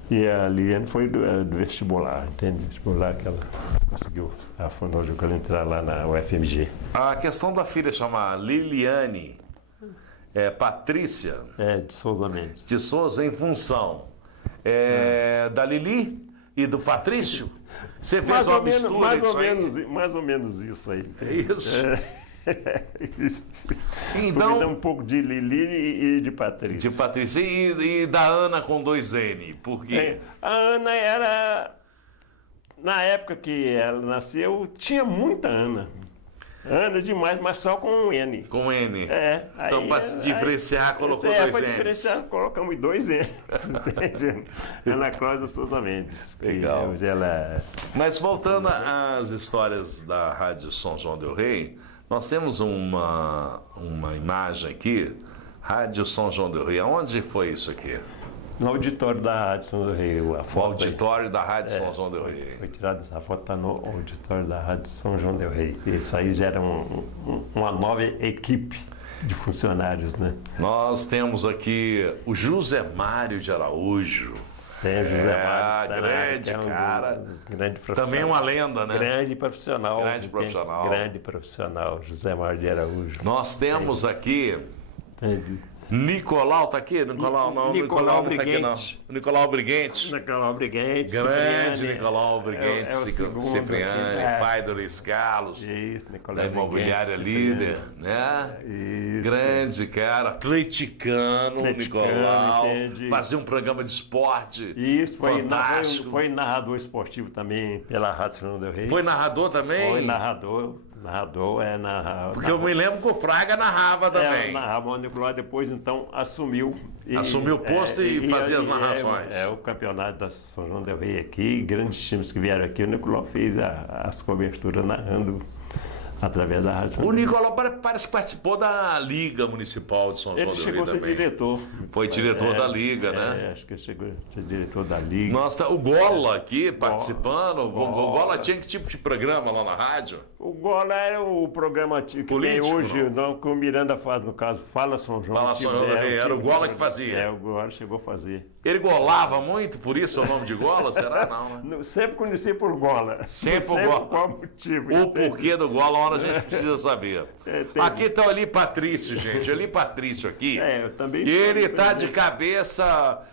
e a Liliane foi do vestibular, entende? Vestibular que ela conseguiu a fonoaudióloga ela entrar lá na UFMG. A questão da filha chamar Liliane Patrícia De Souza Mendes. de Souza em função da Lili e do Patrício? Você fez uma mistura mais ou menos isso aí. É isso? Então, um pouco de Lili e de Patrícia. De Patrícia e da Ana com 2 N, por quê? A Ana era, na época que ela nasceu, tinha muita Ana. Ana demais, mas só com um N. Com N. Então, para se diferenciar, colocou 2 N's. Para diferenciar, colocamos 2 N's. Entende? Ana Cláudia Souza Mendes. Legal. Hoje ela... Mas voltando às histórias da Rádio São João del Rei, nós temos uma imagem aqui, Rádio São João del Rei. Aonde foi isso aqui? No auditório da Rádio São João del Rei. O auditório da Rádio São João del Rei. Foi tirada essa foto, está no auditório da Rádio São João del Rei. Isso aí já era uma nova equipe de funcionários, né? Nós temos aqui o José Mário de Araújo. Tem o José Mário. Grande cara. Grande profissional. Também uma lenda, né? Grande profissional. Grande profissional, José Mário de Araújo. Nós temos aqui... Nicolau tá aqui? Nicolau não, Nicolau não tá aqui não. Nicolau Briguente. Nicolau Briguente. Grande Nicolau Briguente, Cipriani, pai do Luiz Carlos. Isso, Nicolau da Imobiliária Líder, né? Isso. Grande cara, atleticano, Nicolau. Entendi. Fazia um programa de esporte. Isso, fantástico. Foi narrador esportivo também pela Rádio São João del Rei. Foi narrador também? Foi narrador. Narrador. Porque eu me lembro que o Fraga narrava também. Narrava, o Nicolau depois então assumiu. Assumiu o posto e fazia as narrações. O campeonato da São João del Rei aqui, grandes times que vieram aqui, o Nicolau fez as coberturas narrando através da Rádio São João. O Nicolau parece que participou da Liga Municipal de São João del Rei também. Ele chegou a ser diretor. Foi diretor da Liga, né? Acho que ele chegou a ser diretor da Liga. Nossa, o Gola aqui participando. O Gola tinha que tipo de programa lá na rádio? O Gola era o programa que político, tem hoje, não, que o Miranda faz, no caso, Fala São João. Fala São João del Rei, era o Gola que fazia. O Gola chegou a fazer. Ele golava muito, por isso é o nome de Gola? Será? Não, né? Sempre conheci por Gola. Sempre por Gola. Qual motivo? O porquê do Gola, a hora a gente precisa saber. Aqui está o Eli Patrício, gente. Eli Patrício aqui. Eu também. E ele está de cabeça...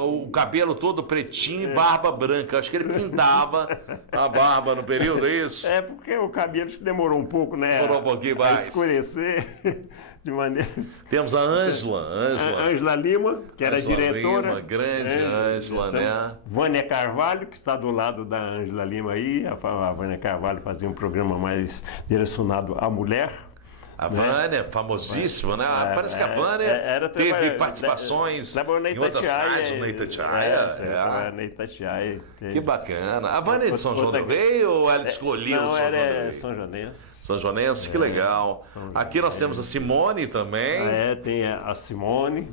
o cabelo todo pretinho e barba branca. Acho que ele pintava a barba no período, é isso? Porque o cabelo demorou um pouco, né? Demorou um pouquinho mais. A escurecer de maneira... Temos a Ângela Lima, que era diretora. Lima, grande Ângela, né? Vânia Carvalho, que está do lado da Ângela Lima aí. A Vânia Carvalho fazia um programa mais direcionado à mulher. A Vânia, famosíssima, né? Parece que a Vânia teve participações em outras rádios, na Itatiaia. Na Itatiaia. Que bacana. A Vânia é de São João del Rei ou ela escolheu São João del Rei? Não, é São Joanense. São Joanense, que legal. Aqui nós temos a Simone também. Tem a Simone.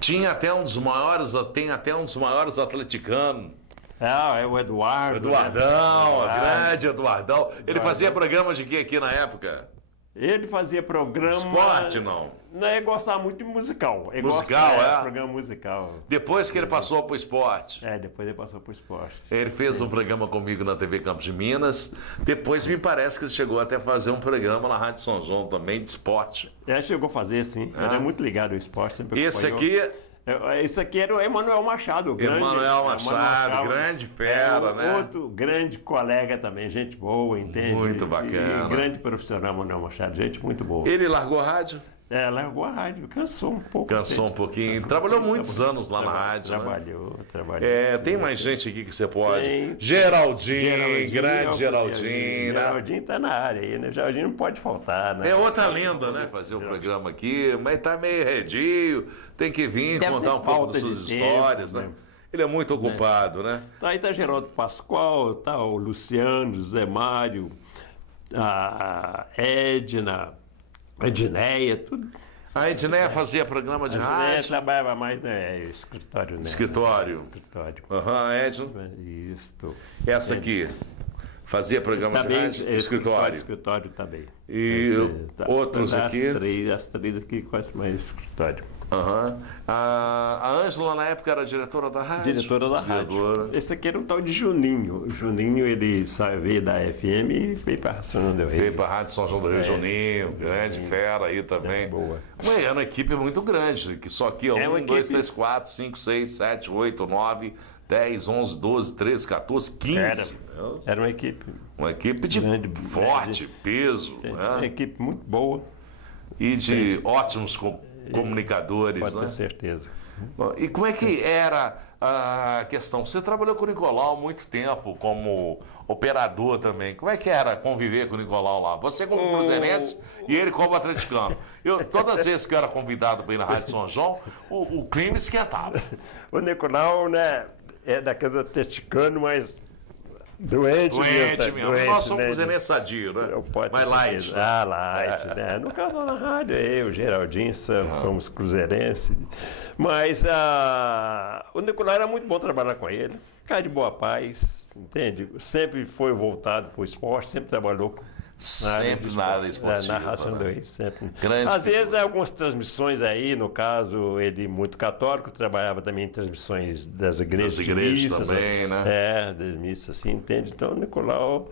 Tinha até um dos maiores, tem até um dos maiores atleticanos. É o Eduardo. Eduardão, grande Eduardão. Ele fazia programas de quê aqui na época? Ele fazia programa... Esporte, não? Não, ele gostava muito de musical. Programa musical. Depois que ele passou para o esporte? Depois ele passou para o esporte. Ele fez um programa comigo na TV Campos de Minas. Depois me parece que ele chegou até a fazer um programa na Rádio São João também, de esporte. Chegou a fazer, sim. Ele é muito ligado ao esporte. Sempre esse aqui... Esse aqui era o Emanuel Machado. Emanuel Machado, grande fera, né? Outro grande colega também, gente boa, entende? Muito bacana. E grande profissional, Emanuel Machado, gente muito boa. Ele largou a rádio? Largou a rádio, cansou um pouco. Cansou um pouquinho. Trabalhou muitos anos lá na rádio. Trabalhou. Tem mais gente aqui que você pode. Geraldinho, grande Geraldinho. Geraldinho está na área aí, né? Geraldinho não pode faltar, né? É outra lenda, né? Fazer o programa aqui, mas tá meio redio, tem que vir contar um pouco das suas histórias, né? Ele é muito ocupado, né? Aí tá Geraldo Pascoal, tá o Luciano, José Mário, a Edna, a Edneia, tudo. A Edneia fazia programa de A rádio? trabalhava mais no escritório, né? Escritório. Escritório. Aham, Edson. Isso. Essa aqui. Fazia programa de Também, rádio? Escritório. Escritório também. E outros aqui? As três aqui, quase mais escritório. Aham. A Ângela, na época, era diretora da rádio? Diretora da rádio. Esse aqui era um tal de Juninho. O Juninho, ele veio da FM e veio para São João del Rei. Veio para a Rádio São João do Rio, Juninho, grande fera aí também. Boa. Mas era uma equipe muito grande, que só aqui, ó, É uma 1, 2, equipe- 3, 4, 5, 6, 7, 8, 9, 10, 11, 12, 13, 14, 15. Era uma equipe, Uma equipe de Grande, forte, peso, uma né? equipe muito boa, E de ótimos comunicadores, pode né? ter certeza. Bom, e como é que era a questão? Você trabalhou com o Nicolau há muito tempo como operador também. Como é que era conviver com o Nicolau lá? Você como cruzeirense e ele como atleticano. Todas as vezes que eu era convidado para ir na Rádio São João, o clima esquentava. O Nicolau, né, é daquele atleticano, mas doente Mesmo. doente, Nós somos né? cruzeirense sadio, né? Eu posso Mas ter light. certeza. Ah, light, né? No caso na rádio, eu, Geraldinho, fomos cruzeirenses. Mas o Nicolau era muito bom trabalhar com ele. Cara de boa paz, entende? Sempre foi voltado para o esporte, sempre trabalhou Sempre na área esportiva. na ração né? do Rio, sempre. Grande Às figura. vezes, algumas transmissões aí, no caso, ele muito católico, trabalhava também em transmissões das igrejas. Das igrejas de missas, também, né? das missas, assim, entende? Então, o Nicolau,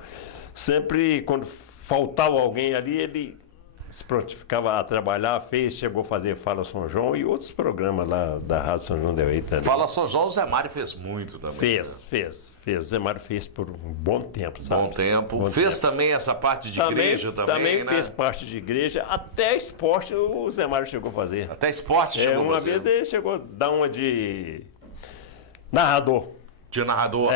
sempre, quando faltava alguém ali, ele se prontificava a trabalhar, chegou a fazer Fala São João e outros programas lá da Rádio São João del Rei também. Fala São João, o Zé Mário fez muito também. né? Fez. Zé Mário fez por um bom tempo, sabe? Bom tempo. Bom fez tempo. também essa parte de igreja também, Também né? fez parte de igreja, até esporte o Zé Mário chegou a fazer. Até esporte chegou a Uma fazer. vez ele chegou a dar uma de narrador. De narrador.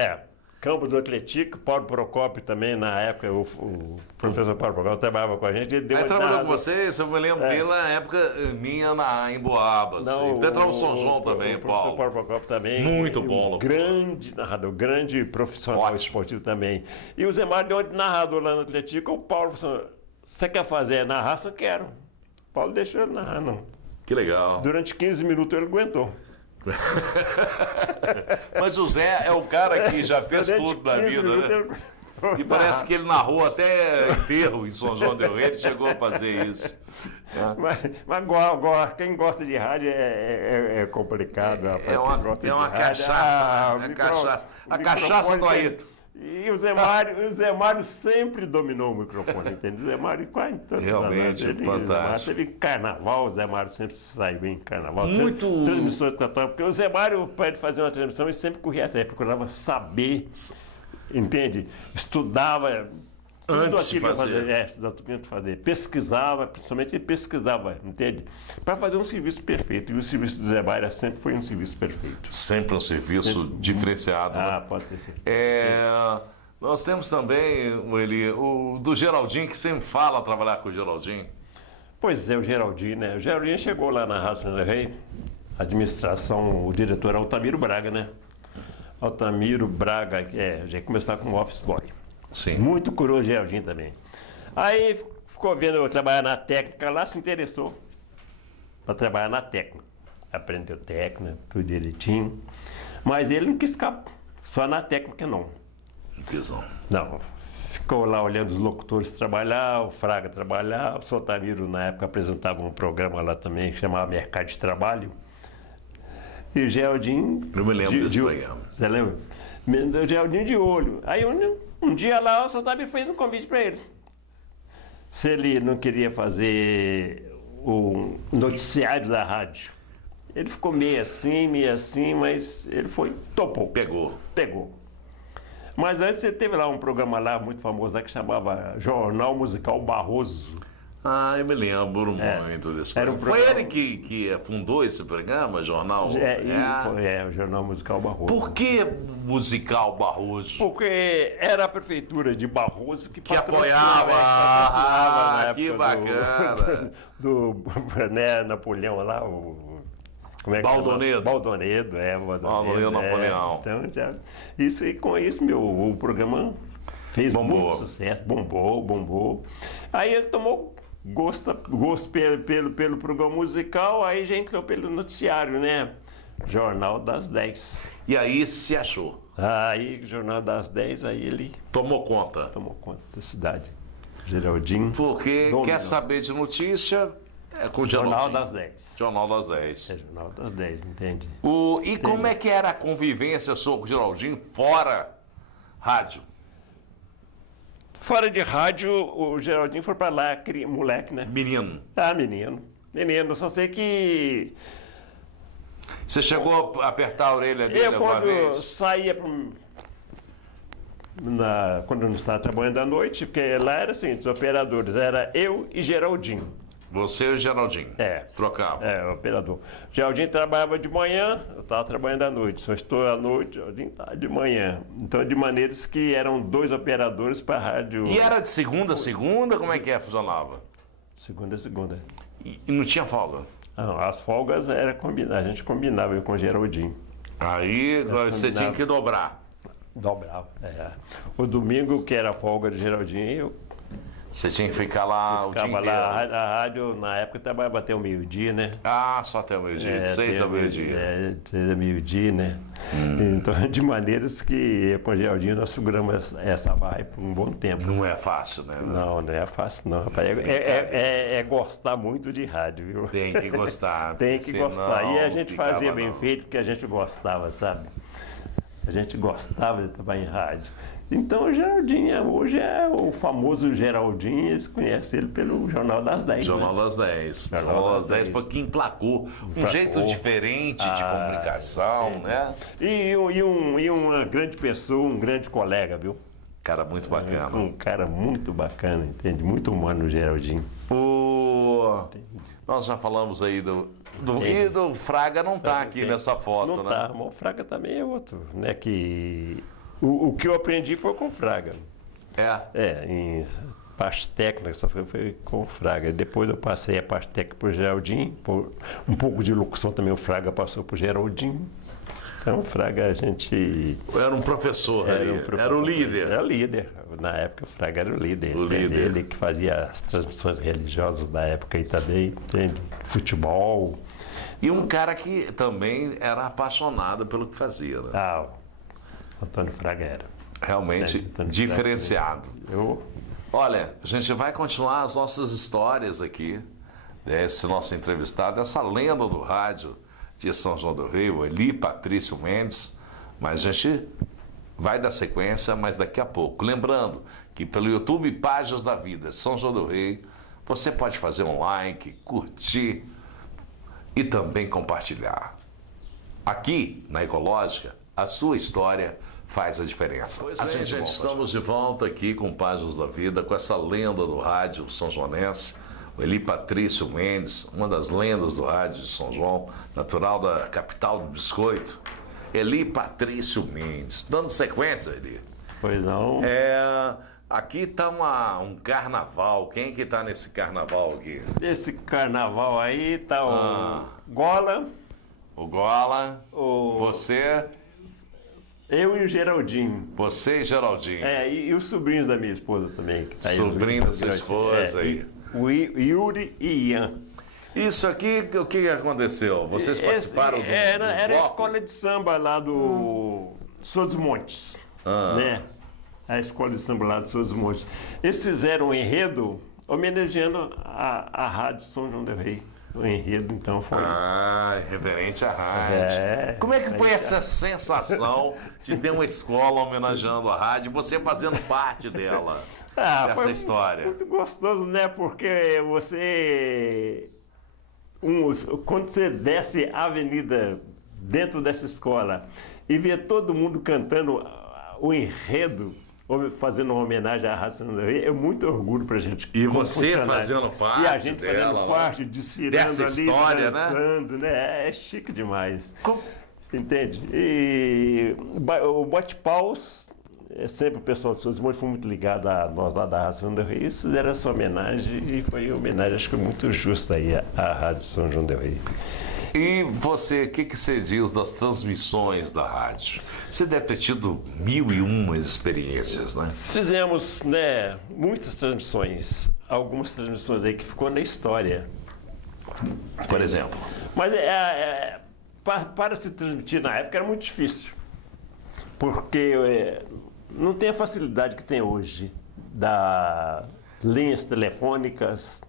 Campo do Atlético, Paulo Procópio também, na época, o professor Paulo Procópio trabalhava com a gente. Ele deu Aí uma de trabalhou com narrador. vocês, eu me lembro dele na época minha em Boabas. Não, Até trabalhou São João também, o professor Paulo. Paulo Procópio também. Muito um bom, grande narrador, grande profissional Ótimo. esportivo também. E o Zé Mário deu uma de narrador lá no Atlético. O Paulo falou assim, você quer fazer narração? Eu quero. O Paulo deixou ele narrar, não. Que legal. Durante 15 minutos ele aguentou. Mas o Zé é o cara que já fez Durante tudo na 15 vida, minutos né? ele aguentou E parece narrar. que ele narrou até enterro em São João del Rei, ele chegou a fazer isso. Mas quem gosta de rádio é complicado. rapaz. É uma, Quem gosta é uma de rádio, cachaça, né? o A cachaça do microfone Ayrton. E o Zé Mário sempre dominou o microfone, entende? O Zé Mário quase em todos os Realmente, anos, fantástico. Teve carnaval, o Zé Mário sempre saiu bem em carnaval. Muito. Transmissões católicas, porque o Zé Mário, para ele fazer uma transmissão, ele sempre corria atrás, procurava saber, entende? Estudava. Tudo Antes de aquilo que fazer. estudava tudo que tinha que fazer. Pesquisava, principalmente ele pesquisava, entende? Para fazer um serviço perfeito. E o serviço do Zé Mário sempre foi um serviço perfeito. Sempre um serviço diferenciado. né? Pode ter certeza. Nós temos também, o do Geraldinho, que sempre fala trabalhar com o Geraldinho. Pois é, o Geraldinho, né? O Geraldinho chegou lá na Rádio São João del Rei, administração, o diretor é Altamiro Braga, né? Altamiro Braga, já começou com o office boy. Sim. Muito curioso o Geraldinho também. Aí ficou vendo eu trabalhar na técnica lá, se interessou para trabalhar na técnica. Aprendeu técnica, tudo direitinho. Mas ele não quis ficar só na técnica, não. Visão. Não, ficou lá olhando os locutores trabalhar, o Fraga trabalhar, o Sotamiro na época apresentava um programa lá também que chamava Mercado de Trabalho. E o Geraldinho... Eu me lembro desse programa. Você lembra? O Geraldinho de olho. Aí um dia lá o Sotamiro fez um convite para ele. Se ele não queria fazer o noticiário da rádio. Ele ficou meio assim, mas ele topou. Pegou. Mas antes você teve lá um programa lá muito famoso lá que chamava Jornal Musical Barroso. Eu me lembro muito desse Era programa. um Foi programa- ele que fundou esse programa, Jornal? O Jornal Musical Barroso. Por que musical Barroso? Porque era a prefeitura de Barroso que apoiava. patrocinava na Que época bacana. do né, Napoleão lá, como é que chama? Baldonedo. Baldonedo, Baldonedo Napoleão. Então, e com isso, o programa fez Bombou. muito sucesso, bombou. Aí ele tomou gosto pelo programa musical, aí já entrou pelo noticiário, né? Jornal das 10. E aí se achou? Aí, Jornal das 10, aí ele Tomou conta? tomou conta da cidade. Geraldinho. Porque dominou. quer saber de notícia, é com o Geraldinho. Jornal das 10. Jornal das 10. É Jornal das 10, entende? E como é que era a convivência sua com o Geraldinho fora rádio? Fora de rádio, o Geraldinho foi pra lá, moleque, né? Menino. Ah, menino. Menino, só sei que Você chegou a apertar a orelha dele eu, alguma quando vez? saía quando eu não estava trabalhando à noite, porque lá era assim, os operadores, era eu e Geraldinho. Você e o Geraldinho? É. Trocava? É, o operador. Geraldinho trabalhava de manhã, eu estava trabalhando à noite. Só estou à noite, Geraldinho estava de manhã. Então, de maneiras que eram 2 operadores para a rádio. E era de segunda a segunda? Como é que funcionava? Segunda a segunda. E não tinha folga? Não, as folgas era combinar, a gente combinava eu com o Geraldinho. Aí você tinha que dobrar. Dobrava. É. O domingo, que era a folga de Geraldinho, eu Você tinha que ficar lá o dia ficava inteiro. lá. A rádio, na época, trabalhava até o meio-dia, né? Ah, só até o meio-dia, de 6 ao meio-dia. 6 ao meio-dia, né? Então, de maneiras que eu com o Geraldinho nós seguramos essa barra aí por um bom tempo. Não é fácil, né? Não, não é fácil não, rapaz. É gostar muito de rádio, viu? Tem que gostar. Tem que senão gostar. E a gente ficava fazia bem não. feito porque a gente gostava, sabe? A gente gostava de trabalhar em rádio. Então o Geraldinho hoje é o famoso Geraldinho, eles conhecem ele pelo Jornal das 10. Jornal né? das 10. Jornal Jornal das das 10 10 foi que emplacou um jeito diferente de comunicação, né? E uma grande pessoa, um grande colega, viu? Cara, muito bacana. Um cara muito bacana, entende? Muito humano o Geraldinho. Nós já falamos aí e do Fraga não tá aqui nessa foto, Não né? tá, mas o Fraga também é outro, né? Que o que eu aprendi foi com o Fraga. Em parte técnica só foi com o Fraga. Depois eu passei a parte técnica pro Geraldinho, um pouco de locução também o Fraga passou pro Geraldinho. Então o Fraga a gente Era um professor ali, era o líder. Era o líder. Na época o Fraga era o líder. O entende? líder. Ele que fazia as transmissões religiosas da época aí também, entende? Futebol. E um cara que também era apaixonado pelo que fazia, né? Ah, o Antônio Fraga era. Realmente Antônio diferenciado. Eu Olha, a gente vai continuar as nossas histórias aqui, desse nosso entrevistado, essa lenda do rádio de São João do Rei, o Eli Patrício Mendes, mas a gente vai dar sequência, mas daqui a pouco. Lembrando que pelo YouTube Páginas da Vida São João do Rei, você pode fazer um like, curtir e também compartilhar. Aqui na Ecológica, a sua história faz a diferença. Gente, estamos de volta aqui com Páginas da Vida, com essa lenda do rádio são joanense, o Eli Patrício Mendes, uma das lendas do rádio de São João, natural da capital do biscoito. Eli Patrício Mendes. Dando sequência, Eli. Pois não. Aqui está um carnaval. Quem é que está nesse carnaval aqui? Esse carnaval aí tá o Gola, O Gola, o você eu e o Geraldinho. e Geraldinho. E os sobrinhos da minha esposa também. Que tá aí, Sobrinho da os sua grandes. esposa aí. O Yuri e Ian. Isso aqui, o que aconteceu? Vocês participaram do Era a bloco? escola de samba lá do Souza dos Montes. Né? A escola de samba lá do Souza dos Montes. Eles fizeram um enredo homenageando a Rádio São João del Rei. O enredo, então, foi. Referente à rádio. Como é que foi essa sensação de ter uma escola homenageando a rádio e você fazendo parte dela? Essa foi história. Muito gostoso, né? Porque você. Quando você desce a avenida dentro dessa escola e vê todo mundo cantando o enredo, fazendo uma homenagem à Rádio São João del Rei, é muito orgulho pra gente. E você fazendo parte e a gente dela, fazendo parte, desfilando dessa ali, história, dançando, né? É chique demais. Como? Entende? E o bate-paus, sempre o pessoal de Souza dos Montes foi muito ligado a nós lá da Rádio São João del Rei. Eles fizeram essa homenagem e foi uma homenagem, acho que muito justa aí à Rádio São João del Rei. E você, o que você diz das transmissões da rádio? Você deve ter tido 1001 experiências, né? Fizemos, né, muitas transmissões, algumas transmissões aí que ficou na história. Por exemplo? Mas para se transmitir na época era muito difícil, porque não tem a facilidade que tem hoje das linhas telefônicas,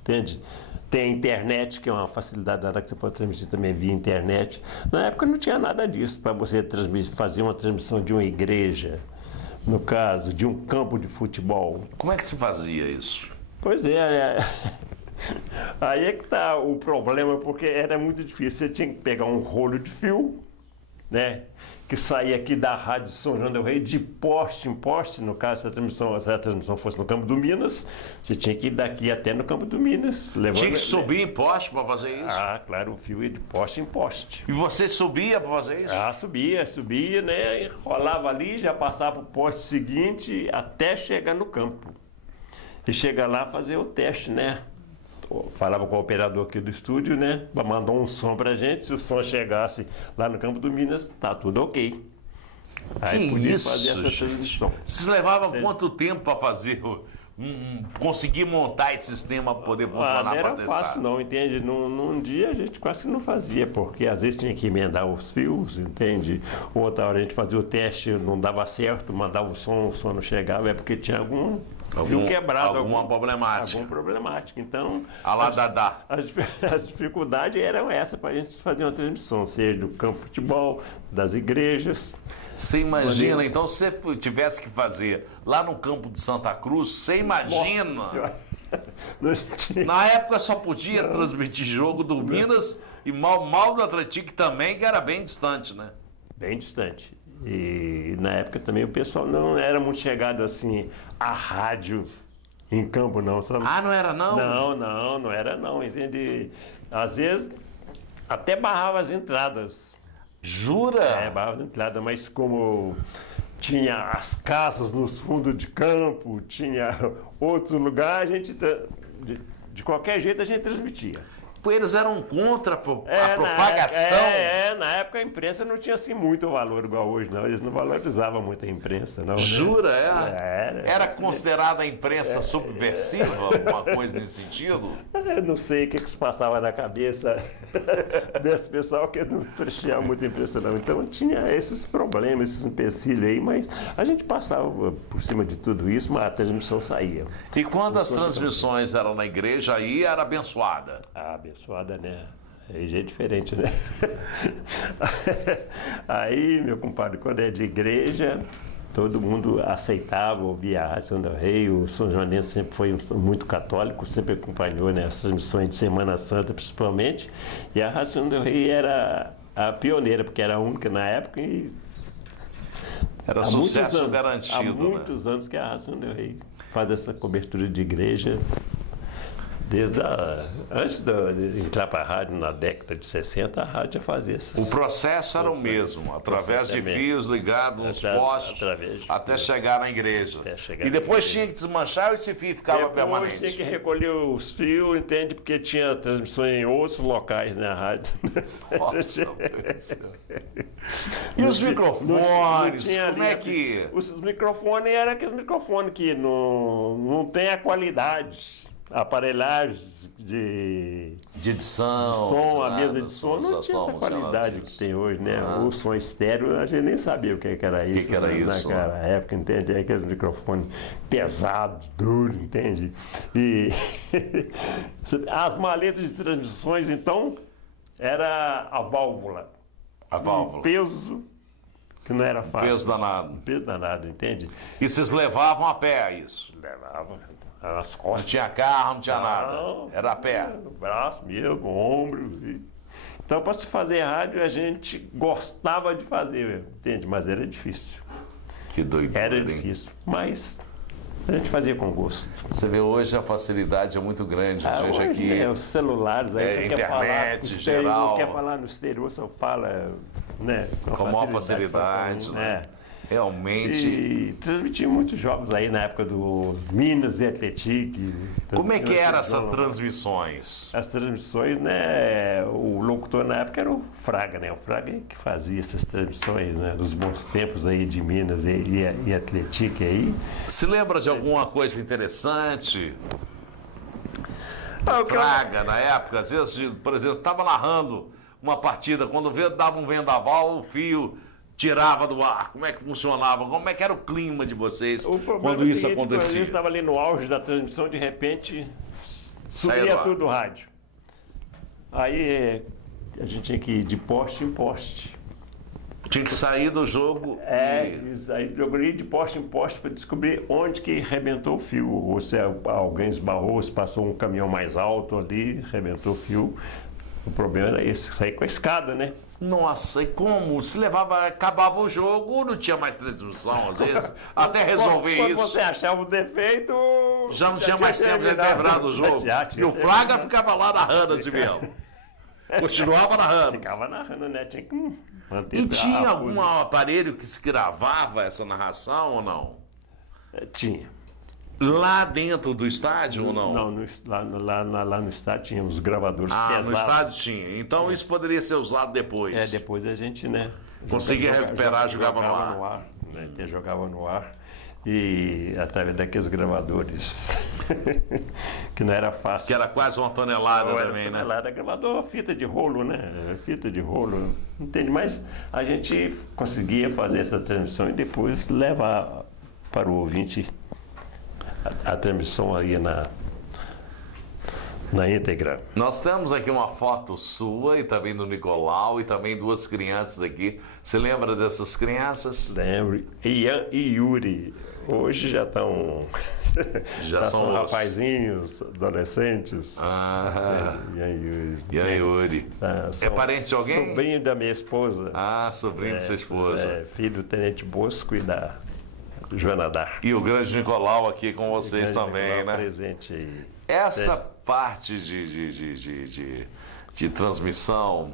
entende? Tem a internet, que é uma facilidade que você pode transmitir também via internet. Na época não tinha nada disso para você fazer uma transmissão de uma igreja, no caso, de um campo de futebol. Como é que se fazia isso? Pois aí é que está o problema, porque era muito difícil. Você tinha que pegar um rolo de fio, né, que saía aqui da Rádio São João del Rei, de poste em poste. No caso, se a transmissão fosse no Campo do Minas, você tinha que ir daqui até no Campo do Minas. Tinha que subir em poste para fazer isso? Ah, claro, o fio ia de poste em poste. E você subia para fazer isso? Ah, subia, né, e rolava ali, já passava para o poste seguinte até chegar no campo. E chegar lá fazer o teste, né? Falava com o operador aqui do estúdio, né? Mandou um som pra gente. Se o som chegasse lá no Campo do Minas, tá tudo ok. Aí que podia isso, fazer essa transmissão. Vocês levavam quanto tempo para fazer, conseguir montar esse sistema para poder funcionar Não para era testar? fácil não, entende? Num dia a gente quase que não fazia, porque às vezes tinha que emendar os fios, entende? Outra hora a gente fazia o teste, não dava certo, mandava o som não chegava, é porque tinha algum fio quebrado. Alguma problemática. Alguma problemática. Então, as dificuldades eram essas para a gente fazer uma transmissão, seja do campo de futebol, das igrejas. Você imagina, então, se você tivesse que fazer lá no campo de Santa Cruz, você imagina? Na época só podia transmitir jogo do Minas e mal do Atlético também, que era bem distante, né? Bem distante. E na época também o pessoal não era muito chegado assim à rádio em campo, não. Sabe? Ah, não era não? Não era não, entende? Às vezes até barrava as entradas. Jura? Barrava as entradas, mas como tinha as casas nos fundos de campo, tinha outros lugares, a gente de qualquer jeito a gente transmitia. Eles eram contra a propagação. Na época a imprensa não tinha assim muito valor igual hoje, não. Eles não valorizavam muito a imprensa, não. Jura? Né? Era considerada a imprensa subversiva, alguma coisa nesse sentido? Eu não sei o que se passava na cabeça desse pessoal, que eles não prestigiavam muita imprensa, não. Então tinha esses problemas, esses empecilhos aí, mas a gente passava por cima de tudo isso, mas a transmissão saía. E quando as transmissões eram na igreja, aí era abençoada? Abençoada, né? Aí já é diferente, né? Aí, meu compadre, quando é de igreja, todo mundo aceitava ouvir a Rádio São Del Rei. O São Joanense sempre foi muito católico, sempre acompanhou, né, as transmissões de Semana Santa, principalmente. E a Rádio São Del Rei era a pioneira, porque era a única na época e... Era sucesso garantido, há muitos anos que a Rádio São Del Rei faz essa cobertura de igreja. Antes de entrar para a rádio, na década de 60, a rádio já fazia essas... O processo era o mesmo, através de fios ligados nos postes, até chegar na igreja. E depois tinha que desmanchar e esse fio ficava permanente. Depois tinha que recolher os fios, entende? Porque tinha transmissões em outros locais na rádio. Nossa, e os microfones? Como é que... Os microfones eram aqueles microfones que não tem a qualidade. Aparelhagens de edição, som, a mesa de som, não tinha essa qualidade que tem hoje, né? O som estéreo, a gente nem sabia o que era isso. O que era isso? Naquela época, entende? Aqueles microfones pesados, duros, entende? E as maletas de transmissões, então, era a válvula. A válvula. Um peso que não era fácil. Peso danado. Peso danado, entende? E vocês levavam a pé isso? Levavam. As costas. Não tinha carro, não tinha nada. Era a pé. No braço mesmo, ombro. Então, para se fazer rádio, a gente gostava de fazer, entende? Mas era difícil. Que doideira. Era difícil, mas a gente fazia com gosto. Você vê hoje a facilidade é muito grande. Hoje aqui, né, os celulares, aí você internet, quer falar, geral. quer falar no exterior, você fala, né? Com maior facilidade, né? Realmente. E transmitia muitos jogos aí na época do Minas e Atlético. Como é que eram essas transmissões? As transmissões, né? O locutor na época era o Fraga, né? O Fraga que fazia essas transmissões, né? Dos bons tempos aí de Minas e Atlético aí. Se lembra de alguma coisa interessante? Ah, Fraga, na época, às vezes, por exemplo, estava narrando uma partida, quando dava um vendaval, o fio tirava do ar. Como é que funcionava? Como é que era o clima de vocês quando isso acontecia? Quando a gente estava ali no auge da transmissão, de repente subia tudo o rádio. Aí a gente tinha que ir de poste em poste. Tinha que sair do jogo. Aí joguei de poste em poste para descobrir onde que arrebentou o fio. Ou se alguém esbarrou, se passou um caminhão mais alto ali, arrebentou o fio. O problema era esse, sair com a escada, né? Nossa, e como? Se levava, acabava o jogo, não tinha mais transmissão, às vezes, até resolver quando isso. Quando você achava o defeito... Já não tinha mais tempo de quebrar o jogo. E o Fraga ficava lá narrando assim mesmo. Continuava narrando. Ficava narrando, né? Tinha que manter. E tinha algum aparelho que se gravava essa narração ou não? Tinha. Lá dentro do estádio ou não? Não, lá no estádio tinha os gravadores pesados. No estádio tinha. Então isso poderia ser usado depois. Depois a gente, né? Conseguia recuperar, jogava no ar. Né? Jogava no ar. E através daqueles gravadores que não era fácil. Que era quase uma tonelada também, né? Era gravador, fita de rolo, né? Fita de rolo. Entende? Mas a gente conseguia fazer essa transmissão e depois levar para o ouvinte a transmissão aí na íntegra. Nós temos aqui uma foto sua e também do Nicolau e também duas crianças aqui. Você lembra dessas crianças? Lembro. Ian e Yuri. Hoje já estão... Já são rapazinhos, adolescentes. Ian e Yuri. É parente de alguém? Sobrinho da minha esposa. Sobrinho de sua esposa. Filho do Tenente Bosco e da Joana Dark. E o grande Nicolau aqui com vocês também, Nicolau né? Presente aí. Essa parte de transmissão,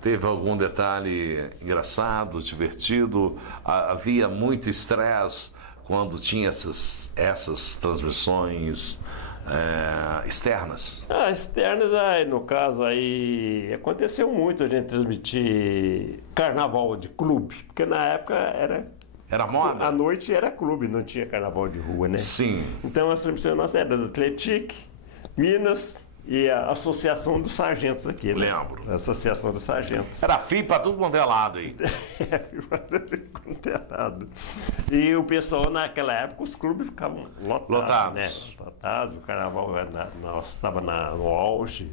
teve algum detalhe engraçado, divertido? Havia muito estresse quando tinha essas transmissões externas? Externas, no caso aí, aconteceu muito a gente transmitir carnaval de clube, porque na época Era moda? à noite era clube, não tinha carnaval de rua, né? Sim. Então a transmissão nossa era do Atlético, Minas e a Associação dos Sargentos aqui, né? Lembro. A Associação dos Sargentos. Era fio para tudo quanto é lado aí. Fio para tudo quanto é lado. E o pessoal, naquela época, os clubes ficavam lotados. Né? Lotados, o carnaval estava no auge.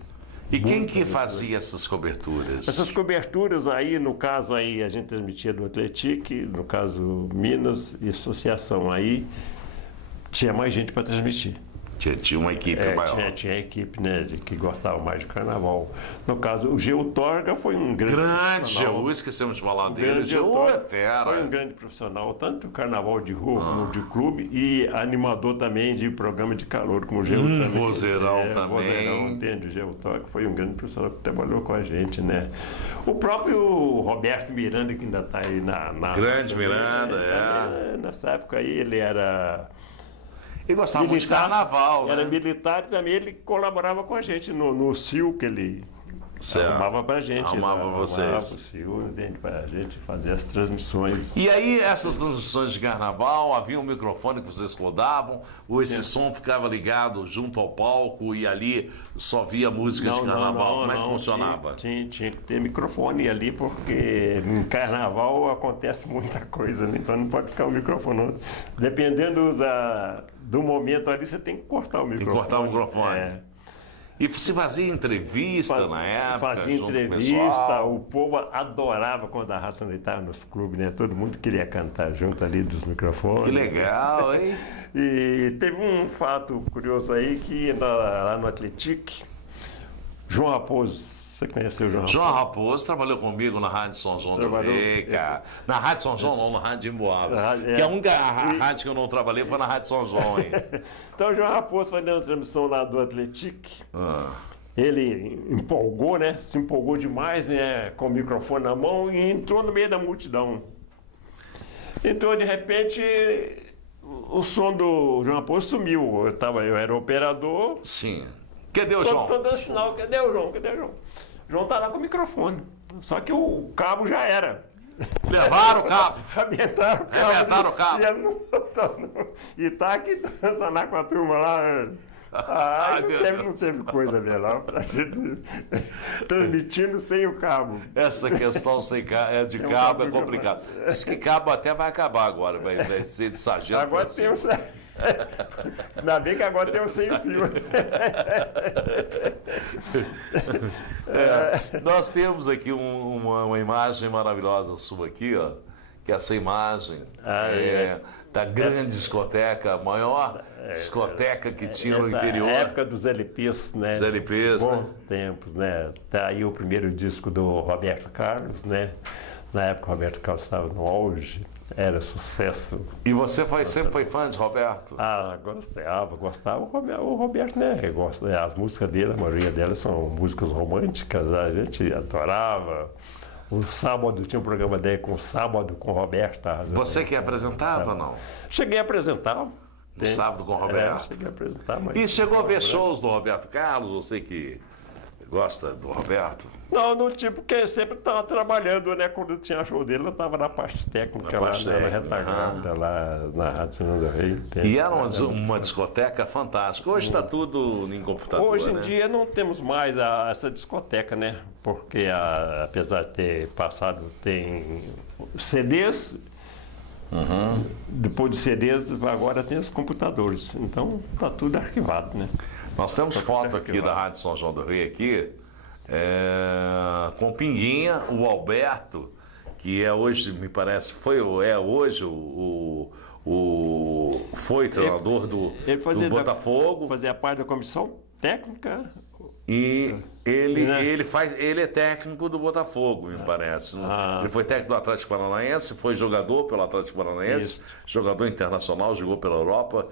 E quem que fazia essas coberturas? Essas coberturas aí, no caso aí, a gente transmitia do Atlético, no caso Minas e Associação aí, tinha mais gente para transmitir. Tinha uma equipe maior. Tinha equipe, né, que gostava mais de carnaval. No caso, o Geu Torga foi um grande Geu, esquecemos de falar dele. Geu é fera. Foi um grande profissional, tanto carnaval de rua como de clube, e animador também de programa de calor, como o Geu também. Vozeirão também. Vozeirão, entende? O Geu Torga foi um grande profissional que trabalhou com a gente, né? O próprio Roberto Miranda, que ainda está aí na grande Miranda, também, nessa época aí, ele era... Ele gostava muito de carnaval, Era né? militar e também ele colaborava com a gente no CIL que ele arrumava pra gente. Arrumava vocês. Arrumava o CIL, pra gente fazer as transmissões. E aí, essas transmissões de carnaval, havia um microfone que vocês rodavam, ou esse som ficava ligado junto ao palco e ali só via música de carnaval? Como é que funcionava? Tinha que ter microfone ali, porque em carnaval acontece muita coisa, né? Então não pode ficar o microfone. Dependendo do momento ali, você tem que cortar o microfone. Tem que cortar o microfone. E se fazia entrevista na época? Fazia entrevista, o povo adorava quando a raça estava nos clubes, né? Todo mundo queria cantar junto ali dos microfones. Que legal, hein? E teve um fato curioso aí que lá no Atlético, João Raposo, você conheceu o João Raposo? João Raposo trabalhou comigo na Rádio São João do Rei, cara. Na Rádio São João, não, na Rádio Emboabas. Que a única rádio que eu não trabalhei foi na Rádio São João, hein? Então o João Raposo fazendo uma transmissão lá do Atlético. Ele empolgou, né? Se empolgou demais, né? Com o microfone na mão e entrou no meio da multidão. Então, de repente, o som do João Aposto sumiu. Eu era operador. Sim. Cadê o João? Tô dando sinal, cadê o João? Cadê o João? O João tá lá com o microfone. Só que o cabo já era. Levaram o cabo. Arrebentaram o cabo. Arrebentaram o cabo. E ele não botou, não. E tá aqui dançando com a turma lá. Ai, Não teve coisa melhor pra gente transmitindo sem o cabo. Essa questão de cabo é complicada. Diz que cabo até vai acabar agora, vai ser de sargento. Agora tem um. Ainda bem que agora tem um sem fio. Nós temos aqui uma imagem maravilhosa sua aqui, ó. Que essa imagem da grande discoteca, a maior discoteca que tinha no interior. Na época dos LPs, né? Os LPs, bons né? tempos, né? Tá aí o primeiro disco do Roberto Carlos, né? Na época o Roberto Carlos estava no auge, era sucesso. E você sempre foi fã de Roberto? Ah, gostava. O Roberto, né? As músicas dele, a maioria delas são músicas românticas, a gente adorava. O sábado, tinha um programa dele com Sábado com Roberto. Você que apresentava, não? Cheguei a apresentar. No Sábado com Roberto? Cheguei a apresentar, mas... E chegou a ver shows do Roberto Carlos? Você que gosta do Roberto? Não, tipo, porque sempre estava trabalhando, né? Quando tinha show dele, eu estava na parte técnica, lá na retaguarda, lá na Rádio São João do Rei. E era uma discoteca fantástica. Hoje está tudo em computador, hoje em né? dia não temos mais essa discoteca, né? Porque apesar de ter passado, tem CDs, depois de CDs, agora tem os computadores. Então, está tudo arquivado, né? Nós temos foto aqui da Rádio São João do Rei aqui, com Pinguinha, o Alberto, que é hoje, me parece, foi treinador do Botafogo. Fazia parte da comissão técnica. E ele é técnico do Botafogo, me parece. Ele foi técnico do Atlético Paranaense, foi jogador pelo Atlético Paranaense, jogador internacional, jogou pela Europa,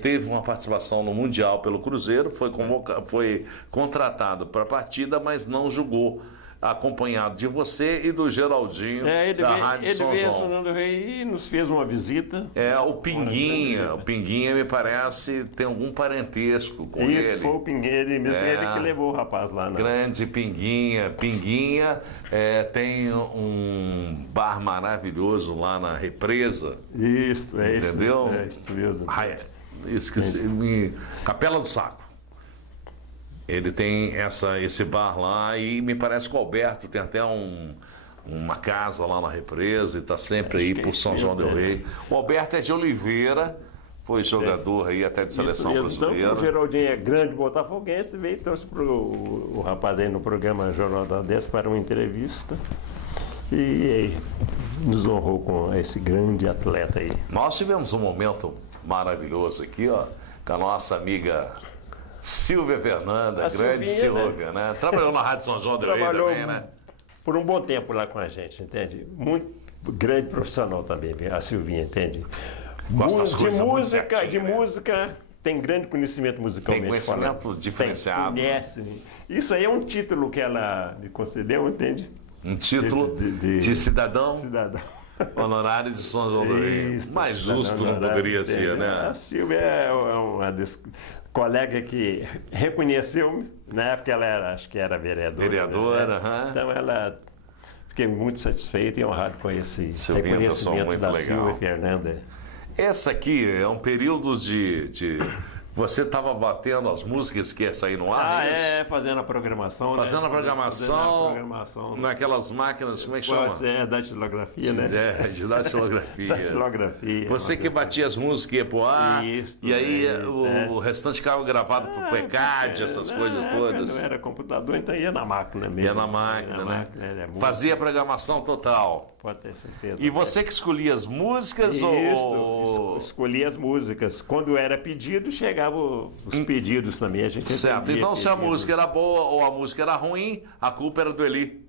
teve uma participação no Mundial pelo Cruzeiro, foi contratado para a partida, mas não jogou. Acompanhado de você e do Geraldinho da Rádio São João. Ele veio a São João do Rei e nos fez uma visita. O Pinguinha me parece tem algum parentesco com ele. Isso, foi o Pinguinha, ele mesmo, ele que levou o rapaz lá. Grande Pinguinha. Pinguinha tem um bar maravilhoso lá na Represa. Isso, entendeu? Isso mesmo. Esqueci, Capela do Saco. Ele tem esse bar lá e me parece que o Alberto tem até uma casa lá na Represa e está sempre aí por São João del Rei. O Alberto é de Oliveira, foi jogador aí até de seleção brasileira. Então, o Geraldinho é grande botafoguense, veio e trouxe o rapaz aí no programa Jornal da 10 para uma entrevista e nos honrou com esse grande atleta aí. Nós tivemos um momento maravilhoso aqui, ó, com a nossa amiga Silvia Fernanda, grande Silvia, né? Trabalhou na Rádio São João del Rei também, né? Por um bom tempo lá com a gente, entende? Muito grande profissional também, a Silvinha, entende? De música, tem grande conhecimento musicalmente. Tem conhecimento diferenciado. Conhece. Isso aí é um título que ela me concedeu, entende? Um título de cidadão? Cidadão. Honorário de São João do Rei. Mais justo não poderia ser, né? A Silvia é uma colega que reconheceu-me, na época acho que era vereadora. Né? Então fiquei muito satisfeito e honrado com esse reconhecimento da Silvia Fernanda. Essa aqui é um período de você estava batendo as músicas que ia sair no ar? Fazendo a programação. Fazendo a programação naquelas máquinas, como é que chama? Datilografia, né? De datilografia. Datilografia. Você que batia as músicas, ia pro ar, e aí o restante ficava gravado por PECAD, essas coisas todas. Não era computador, então ia na máquina mesmo. Ia na máquina, né? Fazia a programação total. Pode ter certeza. E você que escolhia as músicas? Escolhia as músicas. Quando era pedido, chegavam os pedidos também. A gente certo. Então, se a música era boa ou a música era ruim, a culpa era do Eli.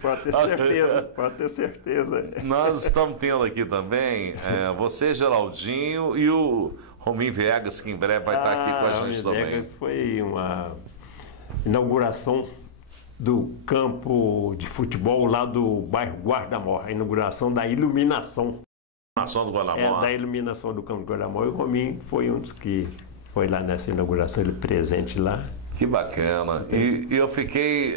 Pode ter certeza. Nós estamos tendo aqui também você, Geraldinho, e o Rominho Viegas, que em breve vai estar aqui com a gente também. Viegas foi uma inauguração do campo de futebol lá do bairro Guarda-Mor, a inauguração da iluminação. Nação do Guarda-Mor. Da iluminação do campo do Guarda-Mor. E o Rominho foi um dos que foi lá nessa inauguração, ele presente lá. Que bacana. E eu fiquei,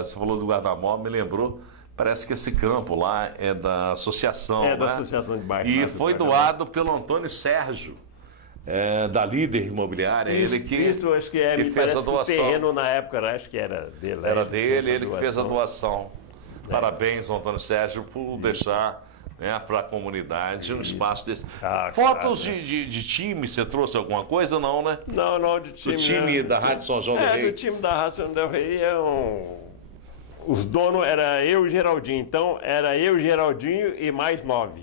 você falou do Guarda-Mor, me lembrou, parece que esse campo lá é da associação, da né? Associação de Bairro. E foi doado pelo Antônio Sérgio, da Líder Imobiliária. Isso, ele que, isso, acho que me fez a doação. O terreno na época, acho que era dele. Era dele, ele que fez a doação. Parabéns, Antônio Sérgio, por deixar, né, para a comunidade um espaço desse. Fotos claro, de time, você trouxe alguma coisa? Não, né? Não, de time. Do time da Rádio São João do Rei? Do time da Rádio São João do Rei os donos era eu e Geraldinho. Então, era eu, Geraldinho e mais 9.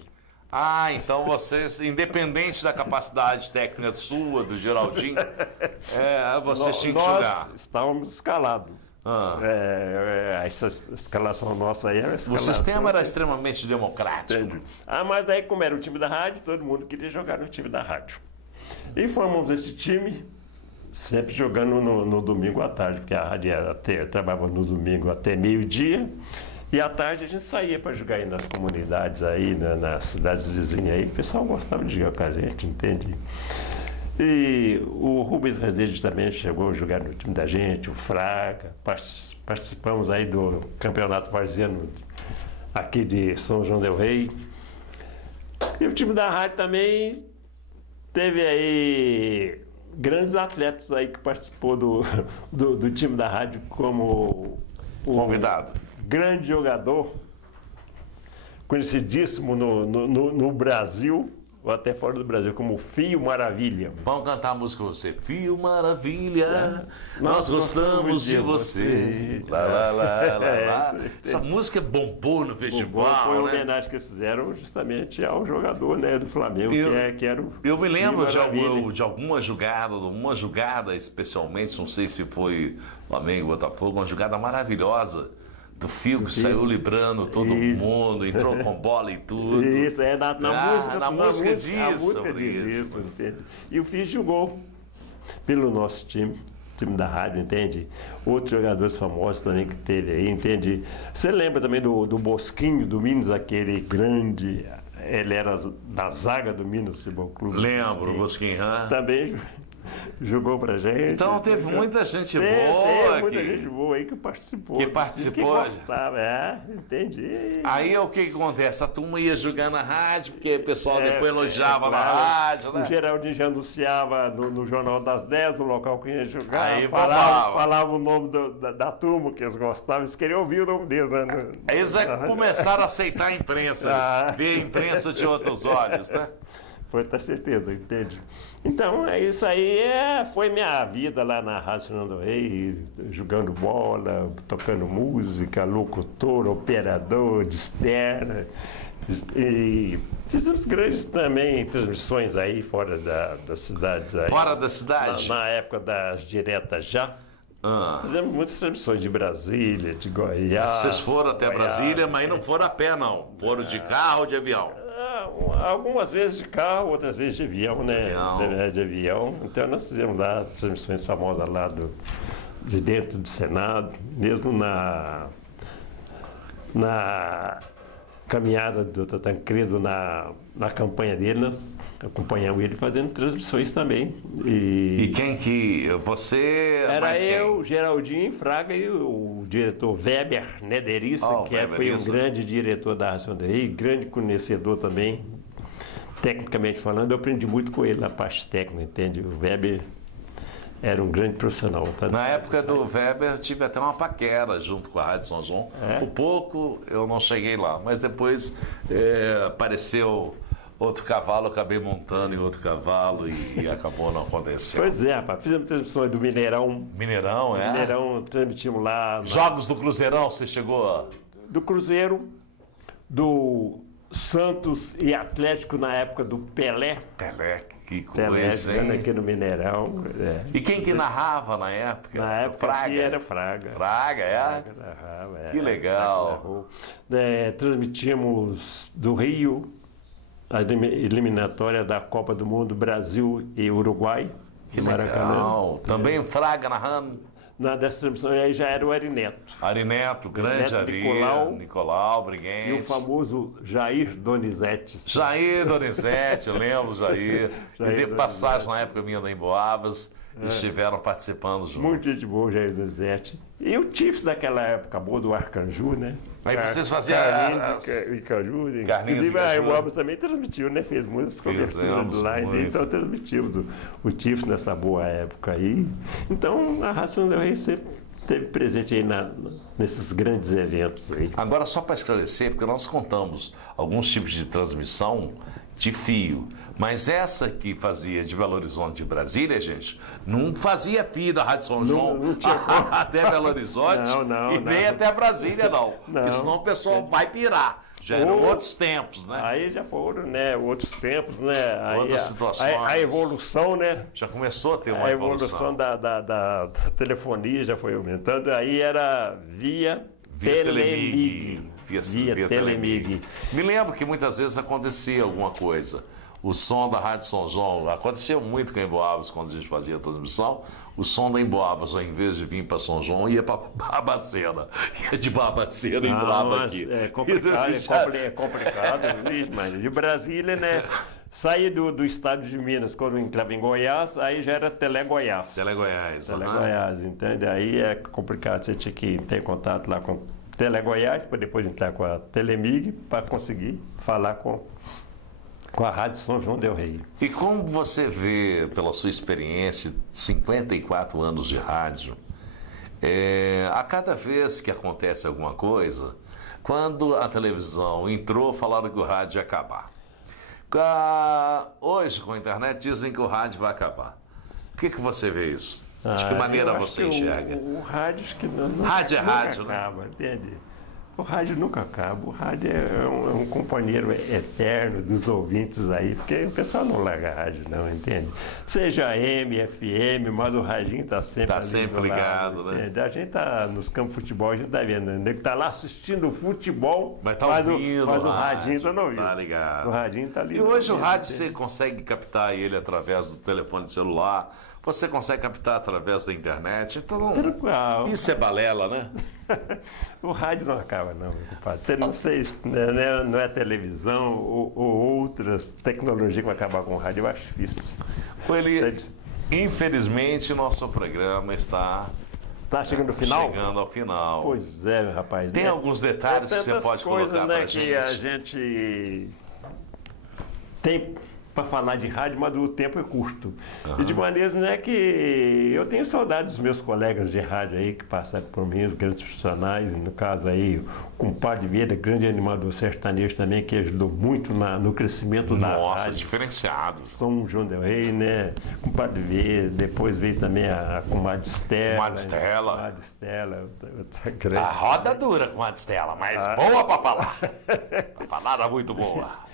Ah, então vocês, independente da capacidade técnica sua, do Geraldinho, vocês tinham que jogar. Nós estávamos escalados. Essa escalação nossa aí era O sistema era extremamente democrático. Entendi. Mas aí, como era o time da rádio, todo mundo queria jogar no time da rádio. E formamos esse time, sempre jogando no domingo à tarde, porque a rádio trabalhava no domingo até meio-dia. E à tarde a gente saía para jogar aí nas comunidades aí, nas cidades vizinhas aí. O pessoal gostava de jogar com a gente, entende? E o Rubens Rezende também chegou a jogar no time da gente, o Fraga. Participamos aí do Campeonato Varziano aqui de São João del Rei. E o time da rádio também teve aí grandes atletas aí que participou do time da rádio, como o Convidado. Grande jogador, conhecidíssimo no Brasil, ou até fora do Brasil, como Fio Maravilha. Vamos cantar a música com você. Fio Maravilha, nós gostamos de você. Lá, lá, lá, lá. Essa música bombou no festival. Foi uma né? homenagem que eles fizeram justamente ao jogador, né, do Flamengo, que era o Eu me lembro Fio de alguma jogada especialmente, não sei se foi Flamengo, Botafogo, uma jogada maravilhosa. Do Fio que saiu librando todo mundo, entrou com bola e tudo. Isso, na música diz isso. Entende? E o Fio jogou pelo nosso time da rádio, entende? Outros jogadores famosos também que teve aí, entende? Você lembra também do Bosquinho, do Minas, aquele grande... Ele era da zaga do Minas Futebol Clube. Lembro, o Bosquinho. Também jogou pra gente. Então teve muita gente boa aqui. Muita gente boa aí que participou. Que gostava, entendi. Aí o que acontece? A turma ia jogar na rádio, porque o pessoal depois elogiava na rádio, né? O Geraldinho já anunciava no Jornal das 10, o local que ia jogar. Aí falava o nome da turma que eles gostavam, eles queriam ouvir o nome deles, né? Aí eles começaram a aceitar a imprensa, ver a imprensa de outros olhos, né? Pode ter certeza, entende? Então, isso aí foi minha vida lá na Rádio São João do Rei, jogando bola, tocando música, locutor, operador de externa. E fizemos grandes também transmissões aí fora das cidades. Aí, fora da cidade? Na época das diretas já. Fizemos muitas transmissões de Brasília, de Goiás. Vocês foram até Brasília, mas não foram a pé, não. Foram de carro ou de avião? Algumas vezes de carro, outras vezes de avião, né? De avião. Então nós fizemos lá transmissões famosas lá de dentro do Senado, mesmo na caminhada do Tancredo, na campanha dele, nós acompanhamos ele fazendo transmissões também. E quem que... Você... Era eu, Geraldinho Fraga e o diretor Weber Nederice, foi um grande diretor da Rádio São João do Rei, grande conhecedor também, tecnicamente falando. Eu aprendi muito com ele na parte técnica, entende? O Weber era um grande profissional. Na época do Weber, eu tive até uma paquera junto com a Rádio São João. Por pouco eu não cheguei lá, mas depois apareceu outro cavalo, eu acabei montando em outro cavalo e acabou não acontecendo. Pois é, rapaz. Fizemos transmissões do Mineirão. Mineirão, Mineirão, transmitimos lá. Jogos do Cruzeirão, você chegou? Do Cruzeiro, do Santos e Atlético na época do Pelé. Pelé, que coisa, hein? Aqui no Mineirão. E quem que narrava na época? Na época Fraga. era Fraga. Fraga, Fraga narrava, que legal. Transmitimos do Rio a eliminatória da Copa do Mundo, Brasil e Uruguai. Que legal. Também Fraga narrando? dessa transmissão, aí já era o Ari Neto. Ari Neto, grande Ari, Nicolau Briguente. E o famoso Jair Donizete. Jair Donizete, eu lembro, Jair. E teve passagem na época minha da Emboabas, estiveram participando juntos. Muito gente boa, Jair Donizete. E o Tifes daquela época boa do Arcanju, né? Aí vocês faziam... Inclusive a Emboabas também transmitiu, né? Fez muitas coberturas do line, então transmitimos o Tifes nessa boa época aí. Então a Rádio São João del Rei sempre esteve presente aí nesses grandes eventos aí. Agora, só para esclarecer, porque nós contamos alguns tipos de transmissão de fio, mas essa que fazia de Belo Horizonte de Brasília, gente, não fazia fio da Rádio São João não tinha até Belo Horizonte e nem até Brasília, não. Porque senão o pessoal vai pirar. Já eram outros tempos, né? Aí já foram, né? Outros tempos, né? Aí outras situações. A evolução, né? Já começou a ter uma evolução. Da telefonia já foi aumentando. Aí era via Telemig. Via Telemig. Me lembro que muitas vezes acontecia alguma coisa. O som da Rádio São João, aconteceu muito com a Emboabas quando a gente fazia a transmissão. O som da Emboabas, ao invés de vir para São João, ia para Barbacena. Ia de Barbacena e entrava aqui. É complicado, é complicado, mas de Brasília, né? Saí do estado de Minas, quando entrava em Goiás, aí já era Telegoiás. Telegoiás, entende? Aí é complicado, você tinha que ter contato lá com Telegoiás, para depois entrar com a Telemig, para conseguir falar com a Rádio São João del Rei. E como você vê, pela sua experiência, 54 anos de rádio, a cada vez que acontece alguma coisa, quando a televisão entrou, falaram que o rádio ia acabar. Hoje, com a internet, dizem que o rádio vai acabar. O que você vê isso? De que maneira você enxerga? O rádio, acho que não rádio é rádio, acaba, né? Entende? O rádio nunca acaba. O rádio é um companheiro eterno dos ouvintes aí, porque o pessoal não larga a rádio, não, entende? Seja AM, FM, mas o radinho está sempre, ligado, né? A gente está nos campos de futebol, a gente está vendo, né? Que está lá assistindo o futebol, mas ouvindo, mas o radinho está não ouvindo. Tá ligado. O radinho está ali. E hoje o rádio você consegue captar ele através do telefone celular, você consegue captar através da internet, então isso é balela, né? O rádio não acaba, não, meu compadre. Não sei, não é televisão ou outras tecnologias que vão acabar com o rádio, eu acho difícil. Infelizmente, nosso programa está chegando ao final? Chegando ao final. Pois é, meu rapaz. Tem alguns detalhes que você pode colocar para a gente? Que a gente tem para falar de rádio, mas o tempo é curto. E de maneira, né, que eu tenho saudade dos meus colegas de rádio aí que passaram por mim, os grandes profissionais, no caso aí, o compadre Vieira, grande animador sertanejo também, que ajudou muito no crescimento da rádio. Nossa, diferenciado. São João del Rei, né, compadre Vieira, depois veio também a comadre Estela. Comadre Estela. A roda dura, comadre Estela, mas boa para falar. Para falar era muito boa.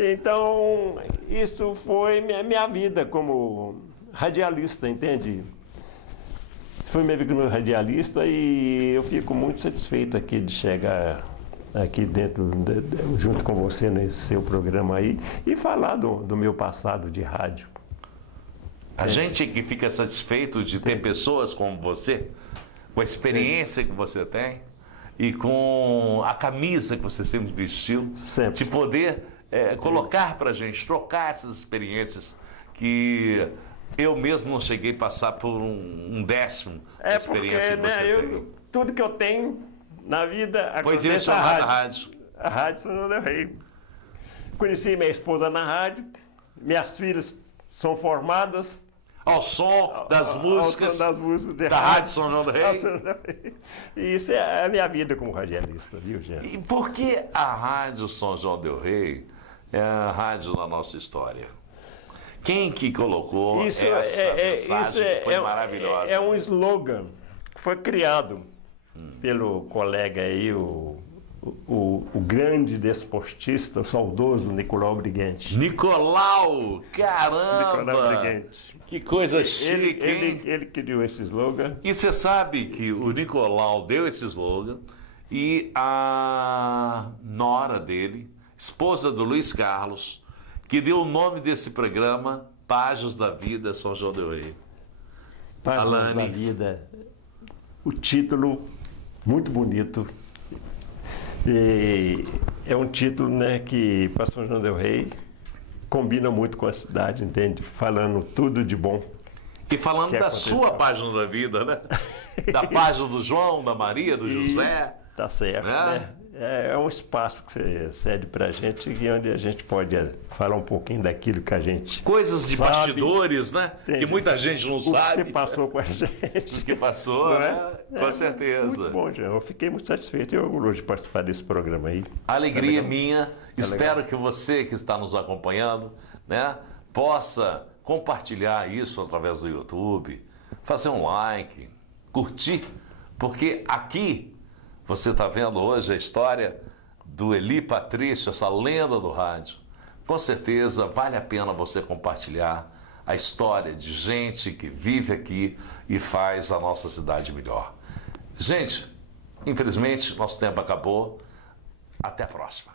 Então, isso foi minha vida como radialista, entende? Foi minha vida como radialista e eu fico muito satisfeito aqui de chegar aqui dentro, junto com você nesse seu programa aí e falar do meu passado de rádio. A gente que fica satisfeito de ter pessoas como você, com a experiência que você tem e com a camisa que você sempre vestiu, de poder... colocar para a gente, trocar essas experiências que eu mesmo não cheguei a passar por um décimo da experiência que você tem. Tudo que eu tenho na vida foi direcionado à rádio. A Rádio São João del Rei. Conheci minha esposa na rádio, minhas filhas são formadas ao som das músicas da Rádio São João del Rei. E isso é a minha vida como radialista, viu, gente? E por que a Rádio São João del Rei é a rádio da nossa história? Quem que colocou essa mensagem que foi maravilhosa? É um slogan que foi criado pelo colega aí, o grande desportista, o saudoso Nicolau Briguente. Nicolau! Caramba! Nicolau Briguente. Que coisa chique, hein? Ele criou esse slogan. E você sabe que o Nicolau deu esse slogan e a nora dele, esposa do Luiz Carlos, que deu o nome desse programa, Páginas da Vida, São João del Rei. Páginas da Vida. o título muito bonito. E é um título, né, que para São João del Rei combina muito com a cidade, entende? Falando tudo de bom. E falando da sua página da vida, né? Da página do João, da Maria, do José. Tá certo, né? É um espaço que você cede pra gente, onde a gente pode falar um pouquinho daquilo que a gente coisas de sabe, bastidores, né? entende? Que muita gente não sabe. O que você passou com a gente. O que passou, Não né? é? Com certeza. Muito bom, João. Eu fiquei muito satisfeito e orgulhoso de participar desse programa aí. A alegria é legal. minha. Espero legal. que você que está nos acompanhando, né, possa compartilhar isso através do YouTube, fazer um like, curtir, porque aqui você está vendo hoje a história do Eli Patrício, essa lenda do rádio. Com certeza vale a pena você compartilhar a história de gente que vive aqui e faz a nossa cidade melhor. Gente, infelizmente nosso tempo acabou. Até a próxima.